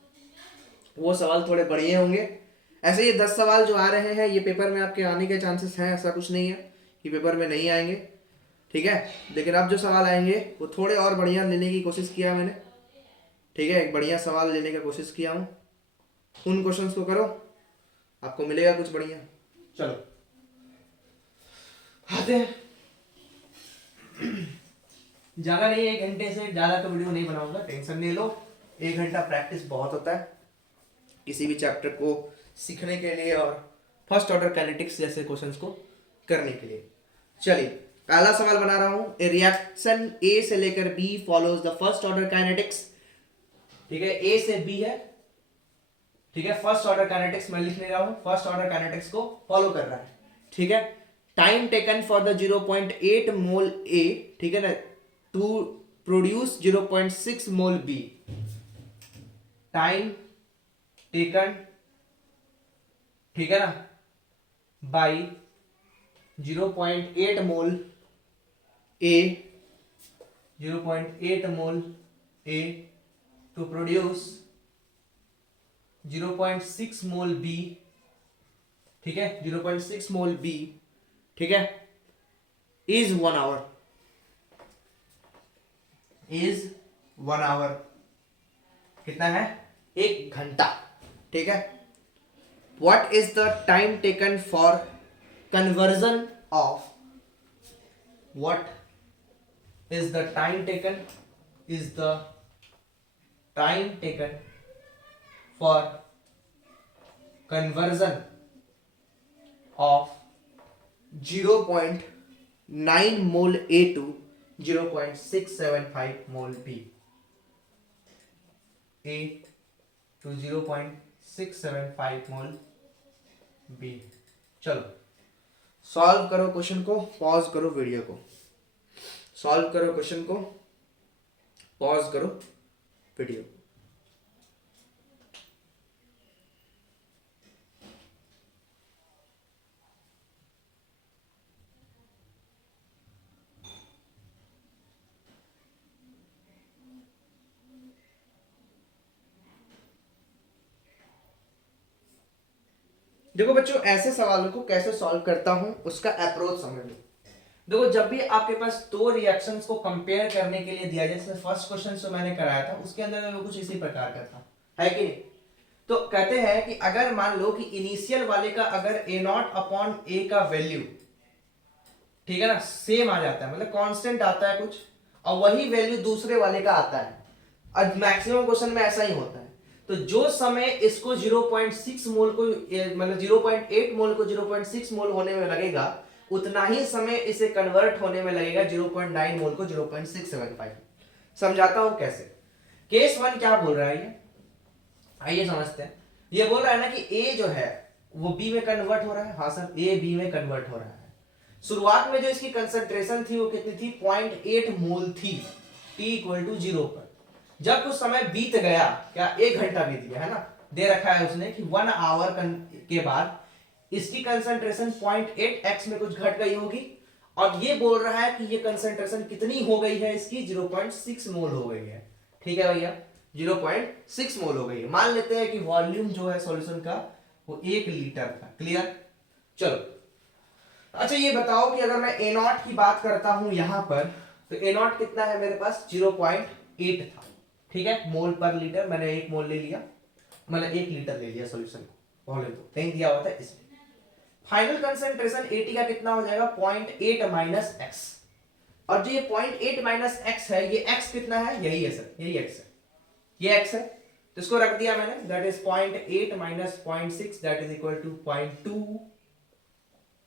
वो सवाल थोड़े बढ़िया होंगे। ऐसे ये 10 सवाल जो आ रहे हैं ये पेपर में आपके आने के चांसेस हैं, ऐसा कुछ नहीं है कि पेपर में नहीं आएंगे, ठीक है। लेकिन अब जो सवाल आएंगे वो थोड़े और बढ़िया लेने की कोशिश किया मैंने, ठीक है, एक बढ़िया सवाल लेने की कोशिश किया हूँ। उन क्वेश्चंस को करो, आपको मिलेगा कुछ बढ़िया। चलो आते हैं। ज़्यादा नहीं, 1 घंटे से ज़्यादा तो वीडियो नहीं बनाऊंगा, टेंशन नहीं लो। 1 घंटा प्रैक्टिस बहुत होता है किसी भी चैप्टर को सीखने के लिए और फर्स्ट ऑर्डर काइनेटिक्स जैसे क्वेश्चंस को करने के लिए। चलिए पहला सवाल बना रहा हूं, ए रिएक्शन ए से लेकर B follows the first order kinetics, ठीक है, ए से बी है, ठीक है, फर्स्ट ऑर्डर काइनेटिक्स मैं लिख ले रहा हूं, फर्स्ट ऑर्डर काइनेटिक्स को फॉलो कर रहा है, ठीक है। Time taken for the 0.8 mole A, ठीक है ना, to produce 0.6 mole B, time taken, ठीक है ना, by 0.8 mole A, 0.8 mole A to produce 0.6 mole B, ठीक है, 0.6 मोल बी, ठीक है, इज 1 आवर, इज 1 आवर, कितना है, 1 घंटा, ठीक है। What is the time taken for conversion of, what is the time taken, is the time taken for conversion of 0.9 mole A2, 0.675 mole B। A to 0.675 mole B। चलो solve करो question को, pause करो video को, solve करो question को, pause करो video. देखो बच्चों, ऐसे सवालों को कैसे सॉल्व करता हूं उसका अप्रोच समझ लो। देखो, जब भी आपके पास दो रिएक्शंस को कंपेयर करने के लिए दिया जाए, जैसे फर्स्ट क्वेश्चन जो मैंने कराया था उसके अंदर में कुछ इसी प्रकार का था, है कि नहीं। तो कहते हैं कि अगर मान लो कि इनिशियल वाले का अगर ए नॉट अपॉन ए का वैल्यू, ठीक है ना, सेम आ जाता है, मतलब कांस्टेंट आता है कुछ, और वही वैल्यू दूसरे वाले का आता है, और मैक्सिमम क्वेश्चन में ऐसा ही होता है। तो जो समय इसको 0.6 मोल को, मतलब 0.8 मोल को 0.6 मोल होने में लगेगा, उतना ही समय इसे कन्वर्ट होने में लगेगा 0.9 मोल को 0.675। समझाता हूं कैसे। केस वन क्या बोल रहा है ये, आइए समझते हैं। ये बोल रहा है ना कि ए जो है वो बी में कन्वर्ट हो रहा है। हाँ सर, ए बी में कन्वर्ट हो रहा है। शुरुआत में जो इसकी कंसंट्रेशन थी वो कितनी थी, 0.8 मोल थी, t इक्वल टू 0 पर। जब कुछ समय बीत गया, क्या 1 घंटा बीत गया है ना, दे रखा है उसने कि 1 आवर के बाद इसकी कंसंट्रेशन 0.8x में कुछ घट गई होगी, और ये बोल रहा है कि ये कंसंट्रेशन कितनी हो गई है इसकी, 0.6 मोल हो गई है। ठीक है भैया, 0.6 मोल हो गई है। मान लेते हैं कि वॉल्यूम जो है सॉल्यूशन का वो 1 लीटर था। क्लियर। चलो अच्छा, ये बताओ कि अगर मैं ए नॉट की बात करता हूं यहां पर, तो ए नॉट कितना है मेरे पास, 0.8 था। ठीक है, मोल पर लीटर, मैंने 1 मोल ले लिया, मतलब 1 लीटर ले लिया सॉल्यूशन को, वॉल्यूम तो नहीं दिया हुआ था इसमें। फाइनल कंसंट्रेशन 80 का कितना हो जाएगा, 0.8 माइनस एक्स। और जो ये 0.8 माइनस एक्स है, ये एक्स कितना है, यही है सर, यही एक्स है, ये एक्स है, तो इसको रख दिया मैंने, that is 0.8 minus 0.6, that is equal to 0.2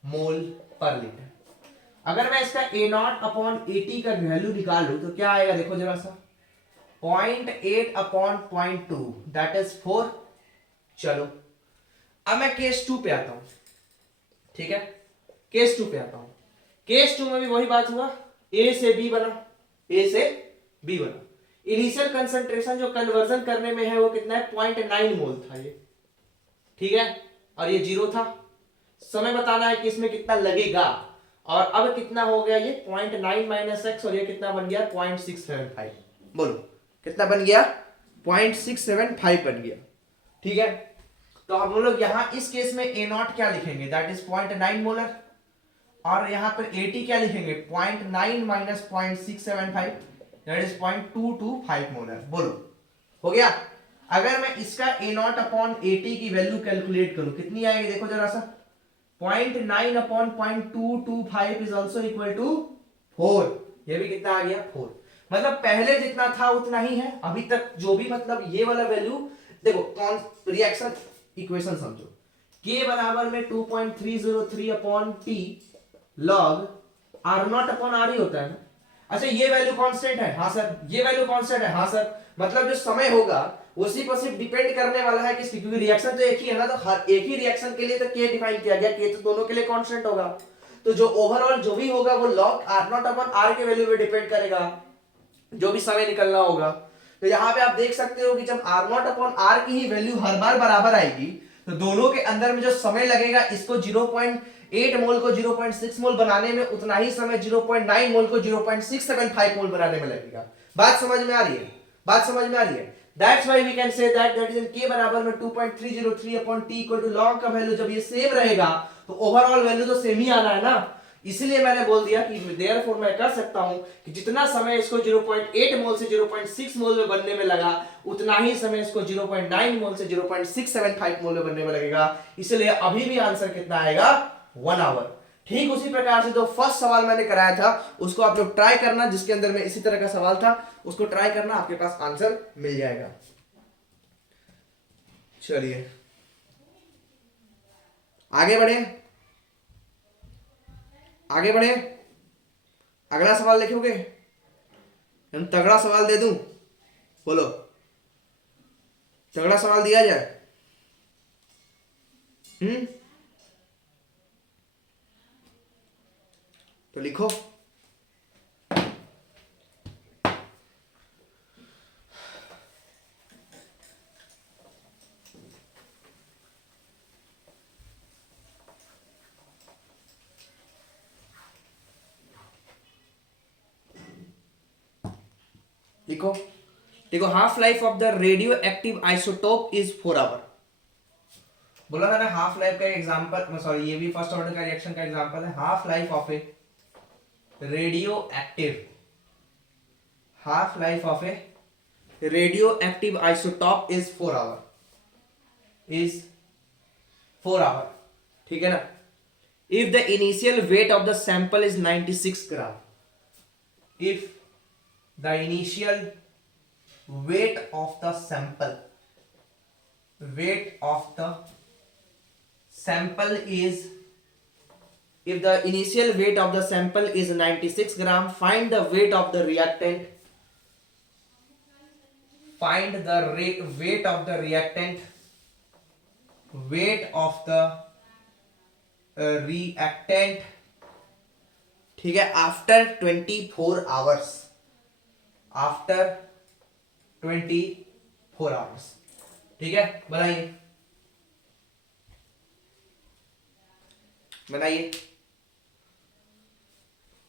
mole per litre. अगर मैं इसका ए नॉट अपॉन 80 का वैल्यू निकालूं तो क्या आएगा, देखो जरा सा, 0.8 अपॉन 0.2, दैट इज 4। चलो अब मैं केस 2 पे आता हूं। ठीक है, केस 2 पे आता हूं। केस 2 में भी वही बात हुआ, ए से बी बना, ए से बी बना। इनिशियल कंसंट्रेशन जो कन्वर्जन करने में है वो कितना है, 0.9 मोल था ये। ठीक है, और ये 0 था। समय बताना है कि इसमें कितना लगेगा, और अब कितना हो गया ये 0.9 माइनस एक्स, और ये कितना बन गया 0.675। बोलो कितना बन गया, 0.675 बन गया। ठीक है, तो हम लोग यहां इस केस में ए नॉट क्या लिखेंगे, दैट इज 0.9 मोलर, और यहां पर 80 क्या लिखेंगे, 0.9 माइनस 0.675, दैट इज 0.225 मोलर। बोलो हो गया। अगर मैं इसका ए नॉट अपॉन 80 की वैल्यू कैलकुलेट करूं, कितनी आएगी देखो जरा सा, 0.9 upon 0.225 is also equal to 4। ये भी कितना आ गया, 4। मतलब पहले जितना था उतना ही है अभी तक, जो भी मतलब ये वाला वैल्यू। देखो कौन रिएक्शन इक्वेशन समझो, k बराबर में 2.303 upon T log R nought upon R ही होता है ना। अच्छा, ये वैल्यू कांस्टेंट है, हाँ सर, ये वैल्यू कांस्टेंट है, हाँ सर। मतलब जो समय होगा उसी पर सिर्फ डिपेंड करने वाला है किसकी, क्योंकि रिएक्शन तो एक ही है ना, तो हर एक ही रिएक्शन के लिए तो k डिफाइन किया गया, k तो दोनों के लिए कांस्टेंट होगा। तो जो ओवरऑल जो भी होगा वो log r not upon r के वैल्यू पे डिपेंड करेगा, जो भी समय निकलना होगा। तो यहाँ पे आप देख सकते हो कि जब r नॉट अपॉन r की ही वैल्यू हर बार बराबर आएगी, तो दोनों के अंदर में जो समय लगेगा, इसको 0.8 मोल को 0.6 मोल बनाने में उतना ही समय 0.9 मोल को 0.675 मोल बनाने में लगेगा। बात समझ में आ रही है, बात समझ में आ रही है। That's why we can say that that is in k बराबर में 2.303 upon t equal to log का वैल्यू जब ये सेम रहेगा तो ओवरऑल वैल्यू तो सेम ही आना है ना। इसलिए मैंने बोल दिया कि देयरफॉर मैं कर सकता हूं कि जितना समय इसको 0.8 मोल से 0.6 मोल में बनने में लगा, उतना ही समय इसको 0.9 मोल से 0.675 मोल में बनने में लगेगा। इसलिए अभी भी आंसर कितना आएगा, 1 आवर। ठीक उसी प्रकार से जो फर्स्ट सवाल मैंने कराया था उसको आप लोग ट्राई करना, जिसके अंदर में इसी तरह का सवाल था, उसको ट्राई करना, आपके पास आंसर मिल जाएगा। चलिए आगे बढ़े। आगे बढ़े, अगला सवाल लिखोगे, हम तगड़ा सवाल दे दूं, बोलो तगड़ा सवाल दिया जाए। तो लिखो। लिखो, देखो half life of the radioactive isotope is 4 hour. बोला था ना हाफ लाइफ का एग्जांपल, सॉरी ये भी फर्स्ट ऑर्डर का रिएक्शन का एग्जांपल है। Half life of a radioactive, half life of a radioactive isotope is 4 hour, is 4 hour, ठीक है ना। If the initial weight of the sample is 96 gram, if the initial weight of the sample, weight of the sample is, if the initial weight of the sample is 96 gram, find the weight of the reactant, find the weight of the reactant, weight of the reactant, ठीक है, after 24 hours, after 24 hours, ठीक है। बनाइए, बनाइए,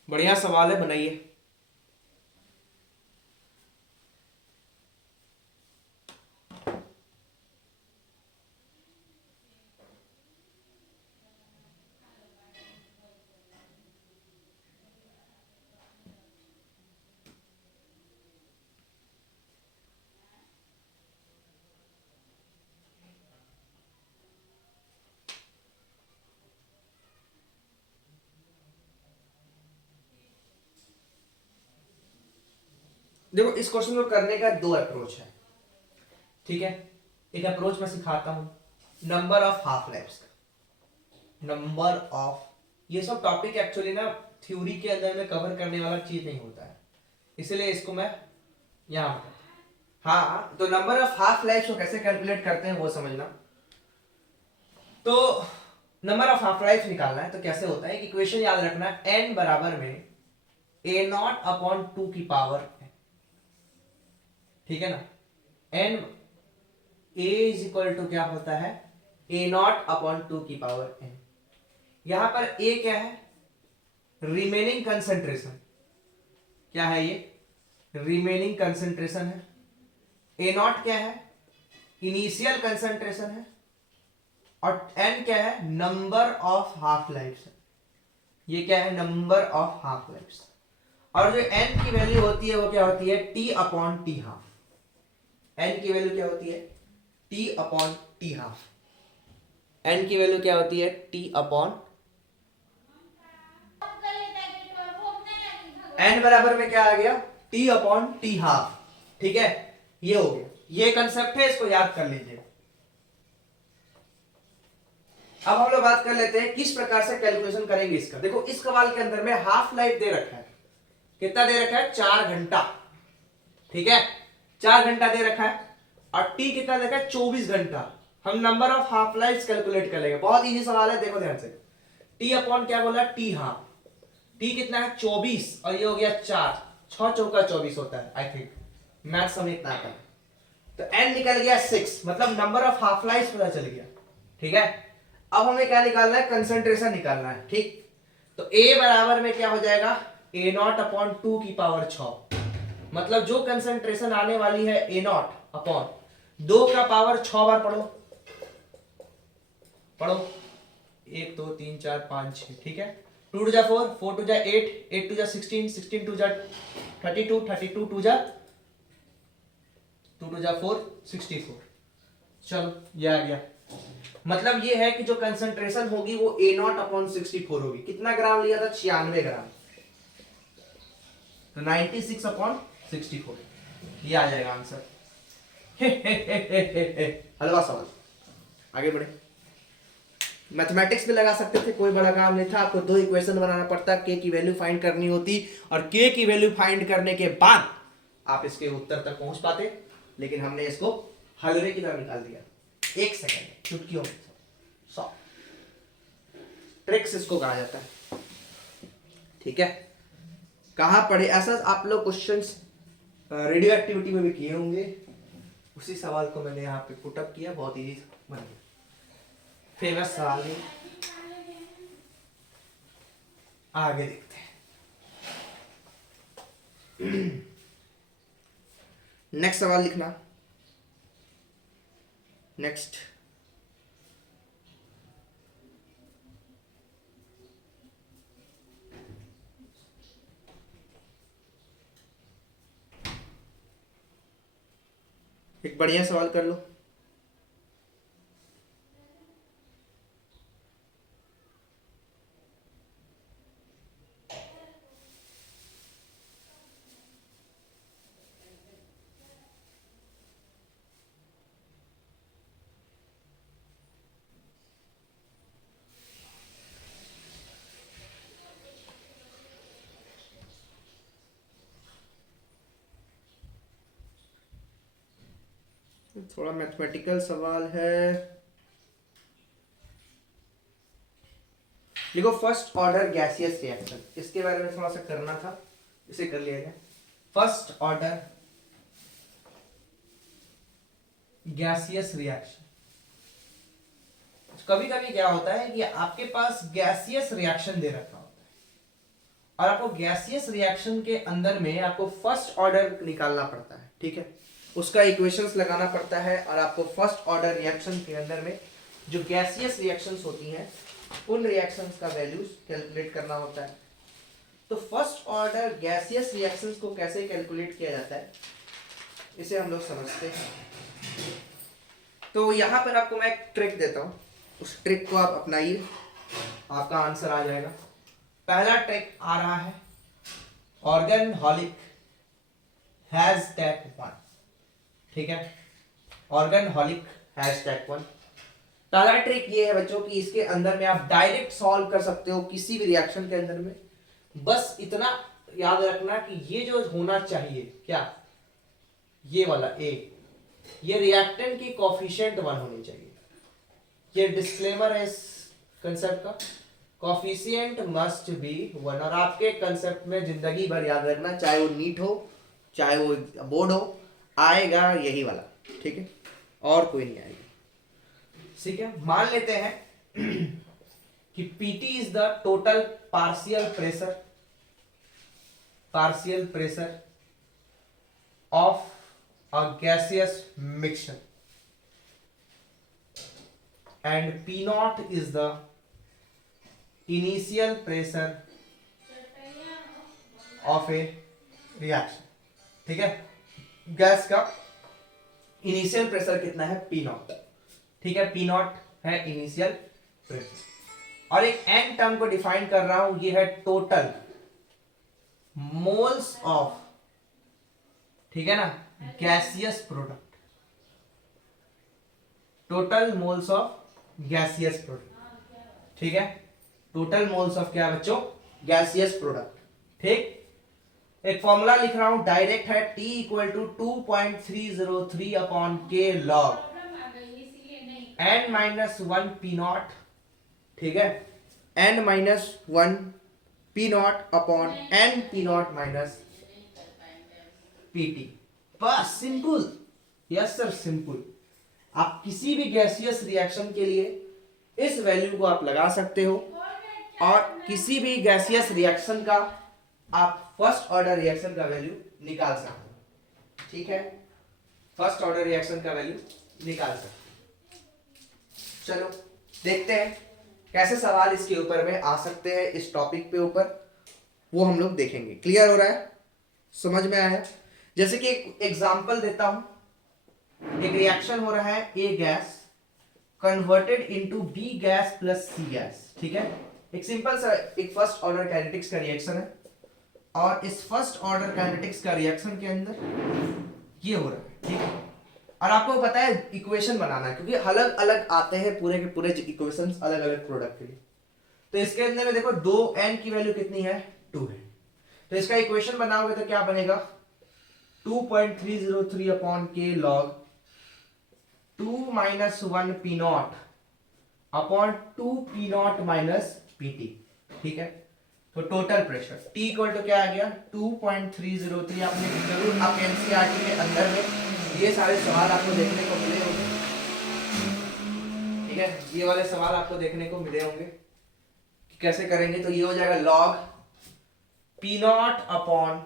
बढ़िया सवाल है, बनाइए। देखो इस क्वेश्चन को करने का 2 अप्रोच है, ठीक है। एक अप्रोच मैं सिखाता हूं, नंबर ऑफ हाफ लाइफ्स का, नंबर ऑफ, ये सब टॉपिक एक्चुअली ना थ्योरी के अंदर में कवर करने वाला चीज नहीं होता है, इसलिए इसको मैं यहां पर, हाँ तो नंबर ऑफ हाफ लाइफ्स को कैसे कैलकुलेट करते हैं वो समझना। तो नंबर ऑफ हाफ लाइफ निकालना है तो कैसे होता है, इक्वेशन याद रखना, n बराबर में a0/2 की पावर, ठीक है ना। n a is equal to क्या होता है, a0/2 की पावर n। यहां पर a क्या है, रिमेनिंग कंसंट्रेशन, क्या है ये, रिमेनिंग कंसंट्रेशन है। a0 क्या है, इनिशियल कंसंट्रेशन है। और n क्या है, नंबर ऑफ हाफ लाइफ्स है, ये क्या है, नंबर ऑफ हाफ लाइफ्स। और जो n की वैल्यू होती है वो क्या होती है, t/t हाफ। n की वैल्यू क्या होती है, t/t हाफ। n की वैल्यू क्या होती है, t/, n बराबर में क्या आ गया, t/t हाफ, ठीक है। ये हो गया, ये कंसेप्ट है, इसको याद कर लीजिए। अब हम लोग बात कर लेते हैं किस प्रकार से कैलकुलेशन करेंगे इसका। देखो इस सवाल के अंदर में हाफ लाइफ दे रखा है, कितना दे रखा है, 4 घंटा, ठीक है, 4 घंटा दे रखा है। और टी कितना दे रखा है, 24 घंटा। हम number of half life calculate कर लेंगे, बहुत इजी सवाल है, देखो ध्यान से। t/, क्या बोला, टी हाफ, टी कितना है, 24, और ये हो गया 4, 6 चौका 24 होता है, आई थिंक मैथ्स हमें इतना आता है। तो n निकल गया 6, मतलब नंबर ऑफ हाफ लाइफ पता चल गया, ठीक है। अब हमें क्या निकालना है, कंसंट्रेशन निकालना है, ठीक। तो a बराबर में क्या हो जाएगा, a0/2 की पावर 6, मतलब जो कंसंट्रेशन आने वाली है a0/2 का पावर 6 बार पढ़ो, पढ़ो, 1 2 3 4 5 6, ठीक है। 2 2 4, 4 2 8, 8 2 16, 16 2 32, 32 2 2 4 64। चलो ये आ गया, मतलब ये है कि जो कंसंट्रेशन होगी वो a0/64 होगी। कितना ग्राम लिया था, 96 ग्राम, तो 96/64, ये आ जाएगा आंसर। हलवा सवाल, आगे बढ़े। मैथमेटिक्स में लगा सकते थे, कोई बड़ा काम नहीं था। आपको दो इक्वेशन बनाना पड़ता, के की वैल्यू फाइंड करनी होती, और के की वैल्यू फाइंड करने के बाद आप इसके उत्तर तक पहुंच पाते। लेकिन हमने इसको हलवे की तरह निकाल दिया, 1 सेकंड, चुटकियों में। सॉ ट्रिक्स इसको कहा जाता है, ठीक है। कहां पढ़े ऐसा? आप लोग क्वेश्चंस रेडियो एक्टिविटी में भी किए होंगे। उसी सवाल को मैंने यहाँ पे पुट अप किया, बहुत इजी बन गया, फेमस सवाल है। आगे देखते हैं। नेक्स्ट सवाल लिखना। नेक्स्ट, एक बढ़िया सवाल कर लो। थोड़ा मैथमेटिकल सवाल है। देखो, फर्स्ट ऑर्डर गैसियस रिएक्शन, इसके बारे में थोड़ा सा करना था, इसे कर लिया जाए। First order gaseous reaction. कभी कभी क्या होता है कि आपके पास गैसियस रिएक्शन दे रखा होता है, और आपको गैसियस रिएक्शन के अंदर में आपको फर्स्ट ऑर्डर निकालना पड़ता है, ठीक है। उसका इक्वेशंस लगाना पड़ता है, और आपको फर्स्ट ऑर्डर रिएक्शन के अंदर में जो गैसियस रिएक्शंस होती हैं उन रिएक्शंस का वैल्यूज कैलकुलेट करना होता है। तो फर्स्ट ऑर्डर गैसियस रिएक्शंस को कैसे कैलकुलेट किया जाता है, इसे हम लोग समझते हैं। तो यहाँ पर आपको मैं एक ट्रिक देता हूँ, उस ट्रिक को आप अपनाइए, आपका आंसर आ जाएगा। पहला ट्रिक आ रहा है, ऑर्गेनोलिक #1, ठीक है। ऑर्गेनोलिक #1। पहला ट्रिक ये है बच्चों कि इसके अंदर में आप डायरेक्ट सॉल्व कर सकते हो किसी भी रिएक्शन के अंदर में। बस इतना याद रखना कि ये जो होना चाहिए, क्या, ये वाला ए, ये रिएक्टेंट की कोफिशिएंट 1 होनी चाहिए। ये डिस्क्लेमर है इस कंसेप्ट का, कोफिशिएंट मस्ट बी 1। और आपके कंसेप्ट में जिंदगी भर याद रखना, चाहे वो नीट हो चाहे वो बोर्ड हो, आएगा यही वाला, ठीक है, और कोई नहीं आएगा, ठीक है। मान लेते हैं कि PT is the total partial pressure of a gaseous mixture, and P0 is the initial pressure of a reaction, ठीक है। गैस का इनिशियल प्रेशर कितना है? P0, ठीक है। P0 है इनिशियल प्रेशर, और एक n टर्म को डिफाइन कर रहा हूं, ये है टोटल मोल्स ऑफ, ठीक है ना, gaseous product, total moles of gaseous product, ठीक है। टोटल मोल्स ऑफ क्या बच्चों? गैसियस प्रोडक्ट, ठीक। एक फॉर्मूला लिख रहा हूं, डायरेक्ट है, T equal to 2.303 upon K log n-1 P0, ठीक है, n-1 P0 upon n P0 minus PT। बस सिंपल, यस सर, सिंपल। आप किसी भी गैसियस रिएक्शन के लिए इस वैल्यू को आप लगा सकते हो, और किसी भी गैसियस रिएक्शन का आप फर्स्ट ऑर्डर रिएक्शन का वैल्यू निकाल सकते हो, ठीक है। फर्स्ट ऑर्डर रिएक्शन का वैल्यू निकाल सकते हो। चलो देखते हैं कैसे सवाल इसके ऊपर में आ सकते हैं, इस टॉपिक पे ऊपर, वो हम लोग देखेंगे। क्लियर हो रहा है? समझ में आया? जैसे कि एक एग्जांपल देता हूं, एक रिएक्शन हो रहा है, A gas converted into B gas plus C gas, ठीक है। एक सिंपल सा एक फर्स्ट ऑर्डर काइनेटिक्स का रिएक्शन है, और इस फर्स्ट ऑर्डर काइनेटिक्स का रिएक्शन के अंदर ये हो रहा है, ठीक है। और आपको पता है इक्वेशन बनाना है, क्योंकि अलग अलग आते हैं पूरे के पूरे इक्वेशंस अलग अलग प्रोडक्ट के लिए। तो इसके अंदर में देखो 2n की वैल्यू कितनी है, 2 है। तो इसका इक्वेशन बनाओगे तो क्या बनेगा, 2.303 upon K log 2 minus 1 P naught upon 2 P naught minus P T. ठीक है, तो total pressure T equal to क्या आ गया 2.303। आपने जरूर आप एनसीईआरटी के अंदर में ये सारे सवाल आपको देखने को मिले होंगे। ठीक है, ये वाले सवाल आपको देखने को मिले होंगे कि कैसे करेंगे। तो ये हो जाएगा log P naught upon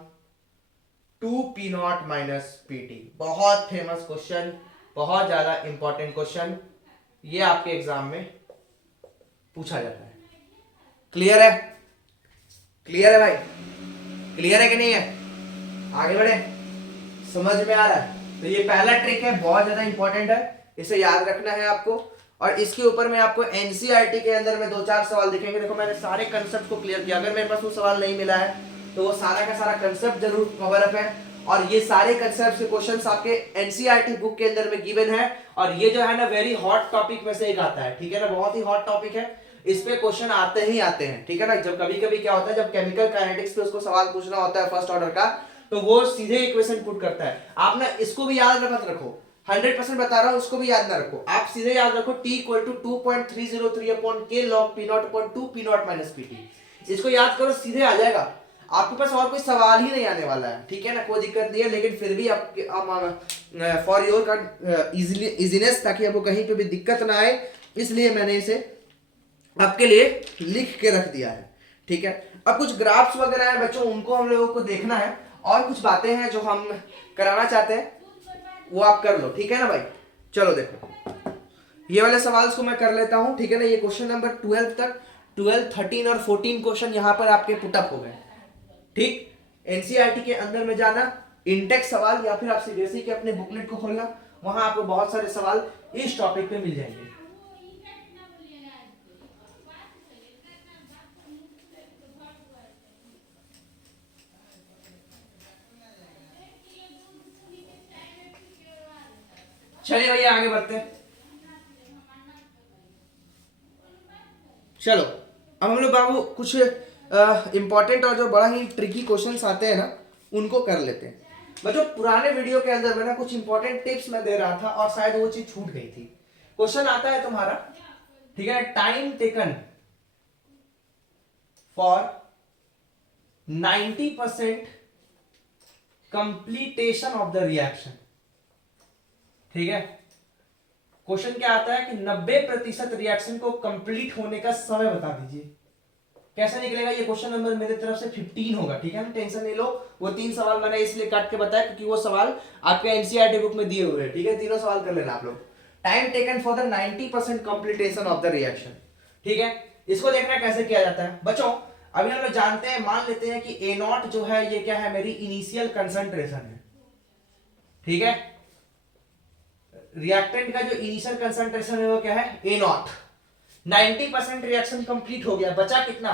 2 P naught minus P T. बहुत फेमस क्वेश्चन, बहुत ज्यादा इंपॉर्टेंट क्वेश्चन, ये आपके एग्जाम में पूछा जाता है। क्लियर है, क्लियर है भाई, क्लियर है कि नहीं है, आगे बढ़े, समझ में आ रहा है। तो ये पहला ट्रिक है, बहुत ज्यादा इंपॉर्टेंट है, इसे याद रखना है आपको। और इसके ऊपर में आपको एनसीईआरटी के अंदर में 2-4 सवाल दिखेंगे। देखो मैंने सारे कंसेप्ट को क्लियर किया, अगर मेरे पास वो सवाल नहीं मिला है तो वो सारा का सारा कंसेप्ट जरूर कवर अप है। और ये सारे कंसेप्ट के क्वेश्चंस आपके एनसीईआरटी बुक के अंदर में गिवन है। और ये जो है ना वेरी हॉट टॉपिक में से एक आता है। ठीक है ना, बहुत ही हॉट टॉपिक है, इस पे क्वेश्चन आते ही आते हैं। ठीक है ना, जब कभी कभी क्या होता है, जब केमिकल काइनेटिक्स पे उसको सवाल पूछना होता है फर्स्ट ऑर्डर का, तो वो सीधे इक्वेशन पुट करता है। आप ना इसको भी याद मत रखो, 100% बता रहा हूं, उसको भी याद ना रखो, आप सीधे याद रखो T equal to 2.303 upon K log P naught upon 2 P naught minus P T. इसको याद करो, सीधे आ जाएगा आपके पास, और कोई सवाल ही नहीं आने वाला है। ठीक है ना, कोई दिक्कत नहीं है, लेकिन फिर भी आपके फॉर योर का इजीनेस, ताकि आपको कहीं पे भी दिक्कत ना आए, इसलिए मैंने इसे आपके लिए लिख के रख दिया है। ठीक है, अब कुछ ग्राफ्स वगैरह है बच्चों, उनको हम लोगों को देखना है, और कुछ बातें हैं जो हम कराना चाहते हैं, वो आप कर लो। ठीक है ना भाई, चलो देखो ये वाले सवाल को मैं कर लेता हूं। ठीक है ना, ये क्वेश्चन नंबर 12 तक, 12, 13 और 14 क्वेश्चन यहाँ पर आपके पुटअप हो गए। ठीक, एनसीईआरटी के अंदर में जाना, इंटेक्स सवाल, या फिर आप सीबीएसई के अपने बुकलेट को खोलना, वहां आपको बहुत सारे सवाल इस टॉपिक पे मिल जाएंगे। चलिए भैया आगे बढ़ते हैं। चलो अब हम लोग बाबू कुछ इंपॉर्टेंट और जो बड़ा ही ट्रिकी क्वेश्चंस आते हैं ना, उनको कर लेते हैं। बच्चों पुराने वीडियो के अंदर में ना कुछ इंपॉर्टेंट टिप्स मैं दे रहा था, और शायद वो चीज छूट गई थी। क्वेश्चन आता है तुम्हारा, ठीक है, time taken for 90% completion of the reaction. ठीक है, क्वेश्चन क्या आता है कि 90% रिएक्शन को कंप्लीट होने का समय बता दीजिए। कैसे निकलेगा ये क्वेश्चन नंबर मेरे तरफ से 15 होगा। ठीक है ना, टेंशन नहीं लो, वो 3 सवाल मैंने इसलिए काट के बताया क्योंकि वो सवाल आपके एनसीईआरटी बुक में दिए हुए हैं। ठीक है, तीनों सवाल कर लेना आप लोग। Time taken for the 90% completion of the reaction. ठीक है, इसको देखना कैसे किया जाता है बच्चों। अभी हम लोग जानते हैं, मान लेते हैं कि ए नॉट जो है ये क्या है, मेरी इनिशियल कंसंट्रेशन है। ठीक है, रिएक्टेंट का जो इनिशियल कंसंट्रेशन है वो क्या है, ए नॉट। 90% रिएक्शन कंप्लीट हो गया, बचा कितना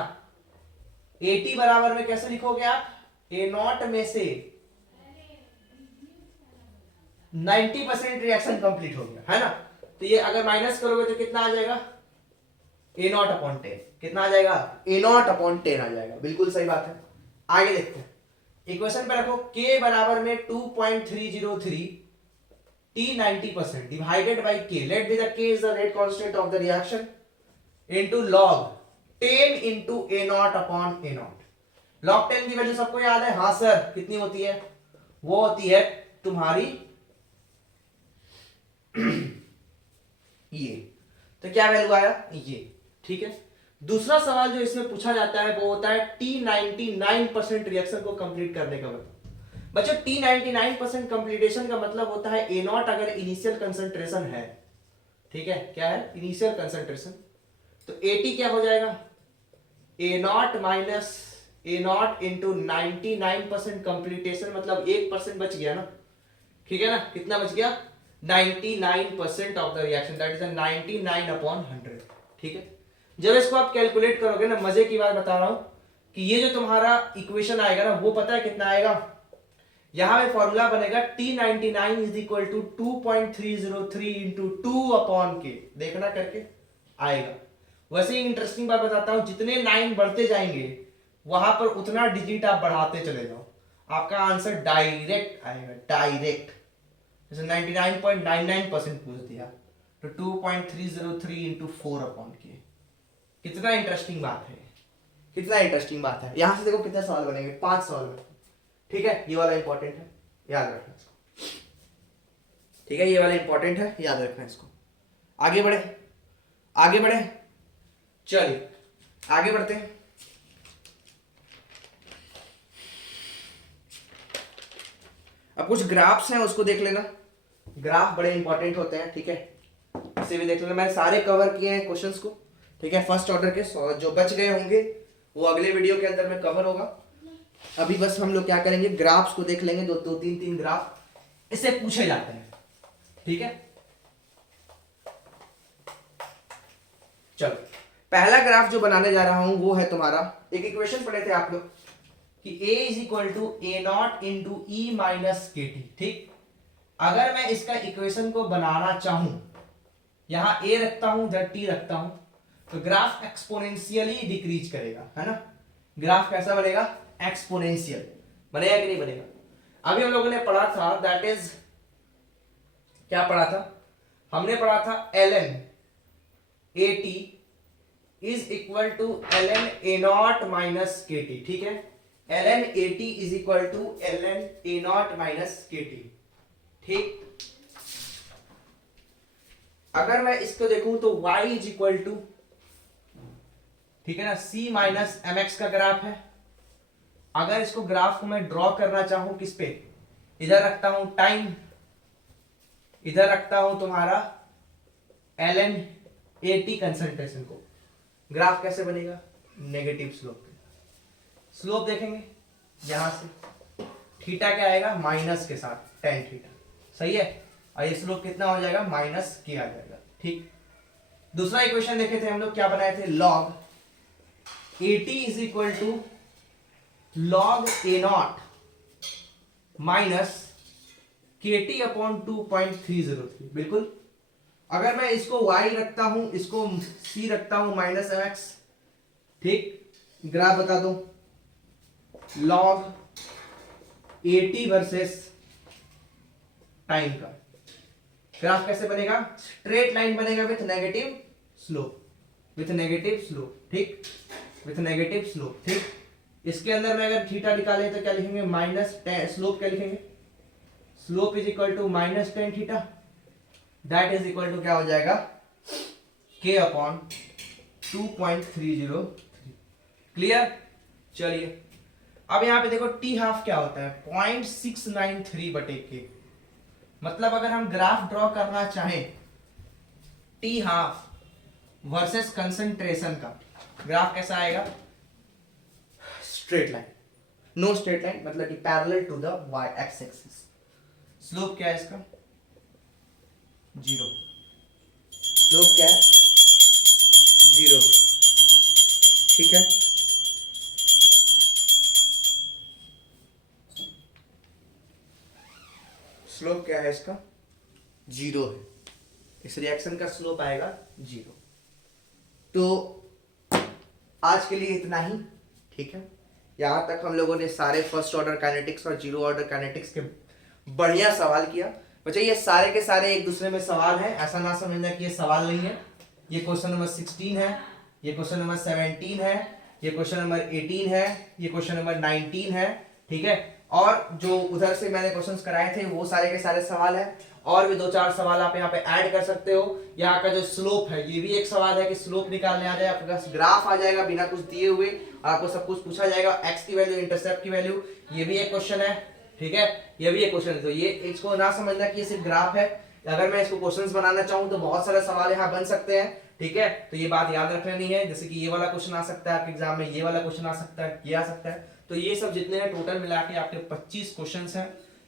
80 बराबर में कैसे लिखोगे आप, ए नॉट में से 90% रिएक्शन कंप्लीट हो गया है ना। तो ये अगर माइनस करोगे तो कितना आ जाएगा, ए नॉट अपॉन 10। कितना आ जाएगा, ए नॉट अपॉन 10 आ जाएगा। बिल्कुल सही बात है। आगे देखते हैं, इक्वेशन पे रखो k बराबर में 2.303 T 90% divided by K. Let be the K is the rate constant of the reaction into log 10 into A naught upon A naught. log 10 की वैल्यू सबको याद है, हाँ सर, कितनी होती है, वो होती है तुम्हारी ये। तो क्या वैल्यू आया ये। ठीक है, दूसरा सवाल जो इसमें पूछा जाता है वो होता है T 99% रिएक्शन को कंप्लीट करने का मतलब। बच्चों T 99% कंप्लीटेशन का मतलब होता है ए नॉट अगर इनिशियल कंसंट्रेशन है। ठीक है, क्या है इनिशियल कंसंट्रेशन, तो 80 क्या हो जाएगा, A not minus A not into 99% completion, मतलब 1% बच गया ना। ठीक है ना, कितना बच गया, 99% of the reaction, that is 99 upon 100। ठीक है, जब इसको आप कैलकुलेट करोगे ना, मजे की बात बता रहा हूं कि ये जो तुम्हारा इक्वेशन आएगा ना, वो पता है कितना आएगा, यहां पे फॉर्मूला बनेगा T99 is equal to 2.303 into 2/k। देखना करके आएगा। वैसे ही इंटरेस्टिंग बात बताता हूं, जितने 9 बढ़ते जाएंगे वहां पर उतना डिजिट आप बढ़ाते चले जाओ, आपका आंसर डायरेक्ट आएगा, डायरेक्ट। जैसे 99.99% पूछ दिया तो 2.303 इंटू 4/k। कितना इंटरेस्टिंग बात है, कितना इंटरेस्टिंग बात है। यहां से देखो कितने सवाल बनेंगे, 5 सवाल बनेंगे। ठीक है, ये वाला इंपॉर्टेंट है, याद रखना इसको। ठीक है, ये वाला इंपॉर्टेंट है, याद रखना इसको। आगे बढ़े, आगे बढ़े, चलिए आगे बढ़ते हैं। अब कुछ ग्राफ्स हैं उसको देख लेना, ग्राफ बड़े इंपॉर्टेंट होते हैं। ठीक है, इसे भी देख लेना। मैंने सारे कवर किए हैं क्वेश्चंस को। ठीक है, फर्स्ट ऑर्डर के जो बच गए होंगे वो अगले वीडियो के अंदर में कवर होगा। अभी बस हम लोग क्या करेंगे, ग्राफ्स को देख लेंगे, दो दो तीन तीन ग्राफ इससे पूछे जाते हैं। ठीक है, चलो पहला ग्राफ जो बनाने जा रहा हूं वो है तुम्हारा, एक इक्वेशन पढ़े थे आप लोग कि a is equal to A not into e minus K T. ठीक, अगर मैं इसका इक्वेशन को बनाना चाहूं, यहां a रखता हूं, इधर t रखता हूं, तो ग्राफ एक्सपोनेंशियली डिक्रीज करेगा, है ना। ग्राफ कैसा बनेगा, एक्सपोनेंशियल बनेगा कि नहीं बनेगा। अभी हम लोगों ने पढ़ा था, दैट इज क्या पढ़ा था, हमने पढ़ा था ln at is equal to ln a naught minus K T. ठीक है, ln at is equal to ln a naught minus K T. ठीक, अगर मैं इसको देखूं तो y इज इक्वल टू, ठीक है ना, c माइनस एम एक्स का ग्राफ है। अगर इसको ग्राफ को मैं ड्रॉ करना चाहूं किस पे, इधर रखता हूं टाइम, इधर रखता हूं तुम्हारा ln at कंसंट्रेशन को, ग्राफ कैसे बनेगा, नेगेटिव स्लोप। स्लोप देखेंगे यहां से, थीटा क्या आएगा, माइनस के साथ टेन थीटा, सही है। और ये स्लोप कितना हो जाएगा, माइनस के आ जाएगा। ठीक, दूसरा इक्वेशन देखे थे हम लोग, क्या बनाए थे, log at is equal to log A not minus K T upon 2.303। बिल्कुल, अगर मैं इसको y रखता हूं, इसको c रखता हूं माइनस एम एक्स। ठीक, ग्राफ बता दो, लॉग at वर्सेस टाइम का ग्राफ कैसे बनेगा, स्ट्रेट लाइन बनेगा with negative slope, with negative slope. ठीक, विथ नेगेटिव स्लोप। ठीक, इसके अंदर में अगर थीटा निकाले तो क्या लिखेंगे, माइनस टेन, स्लोप क्या लिखेंगे, slope is equal to minus ten theta, that is equal to क्या हो जाएगा, k अपॉन 2.303। क्लियर, चलिए अब यहां पे देखो t हाफ क्या होता है, 0.693 बटे k। मतलब अगर हम ग्राफ ड्रॉ करना चाहें t हाफ वर्सेस कंसंट्रेशन का, ग्राफ कैसा आएगा, straight line, no straight line, मतलब कि parallel to the y x axis. Slope क्या है इसका, 0। स्लोप क्या है, 0। ठीक है, स्लोप क्या है इसका, 0 है। इस रिएक्शन का स्लोप आएगा 0। तो आज के लिए इतना ही। ठीक है, यहां तक हम लोगों ने सारे फर्स्ट ऑर्डर काइनेटिक्स और जीरो ऑर्डर काइनेटिक्स के बढ़िया सवाल किया। बच्चे ये सारे के सारे एक दूसरे में सवाल हैं, ऐसा ना समझना कि ये सवाल नहीं है। ये क्वेश्चन नंबर 16 है, ये क्वेश्चन नंबर 17 है, ये क्वेश्चन नंबर 18 है, ये क्वेश्चन नंबर 19 है। ठीक है, और जो उधर से मैंने क्वेश्चंस कराए थे वो सारे के सारे सवाल है। और भी 2-4 सवाल आप यहाँ पे ऐड कर सकते हो। यहाँ का जो स्लोप है ये भी एक सवाल है कि स्लोप निकालने आ जाए, आपके पास ग्राफ आ जाएगा बिना कुछ दिए हुए, आपको सब कुछ पूछा जाएगा, एक्स की वैल्यू, इंटरसेप्ट की वैल्यू, ये भी एक क्वेश्चन है। ठीक है, ये भी एक क्वेश्चन है। तो ये इसको ना समझना कि ये सिर्फ ग्राफ है, अगर मैं इसको क्वेश्चंस बनाना चाहूँ तो बहुत सारे सवाल यहाँ बन सकते हैं। ठीक है, तो ये बात याद रखनी नहीं है। जैसे कि ये वाला क्वेश्चन आ सकता है आपके एग्जाम में, ये वाला क्वेश्चन आ सकता है, ये आ सकता है। तो ये सब जितने हैं टोटल मिला के आपके 25 क्वेश्चंस हैं।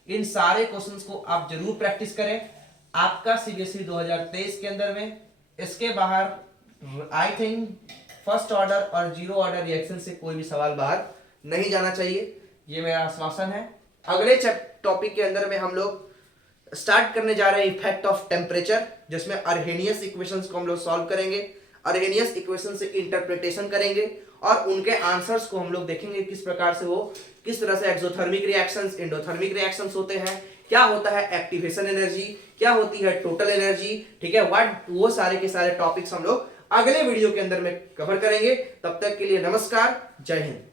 इन सारे क्वेश्चंस को आप जरूर प्रैक्टिस करें। आपका सीबीएसई 2023 के अंदर में इसके बाहर आई थिंक फर्स्ट ऑर्डर और जीरो ऑर्डर रिएक्शन से कोई भी सवाल बाहर नहीं जाना चाहिए, ये मेरा आश्वासन है। अगले टॉपिक के अंदर में हम लोग स्टार्ट करने जा रहे हैं इफेक्ट ऑफ टेम्परेचर, जिसमें अर्हेनियस इक्वेशंस को हम लोग सॉल्व करेंगे, अर्हेनियस इक्वेशन से इंटरप्रिटेशन करेंगे और उनके आंसर्स को हम लोग देखेंगे किस प्रकार से वो किस तरह से एक्सोथर्मिक रिएक्शंस, एंडोथर्मिक रिएक्शंस होते हैं, क्या होता है एक्टिवेशन एनर्जी, क्या होती है टोटल एनर्जी, ठीक है, व्हाट, वो सारे के सारे टॉपिक्स हम लोग अगले वीडियो के अंदर में कवर करेंगे। तब तक के लिए नमस्कार, जय हिंद।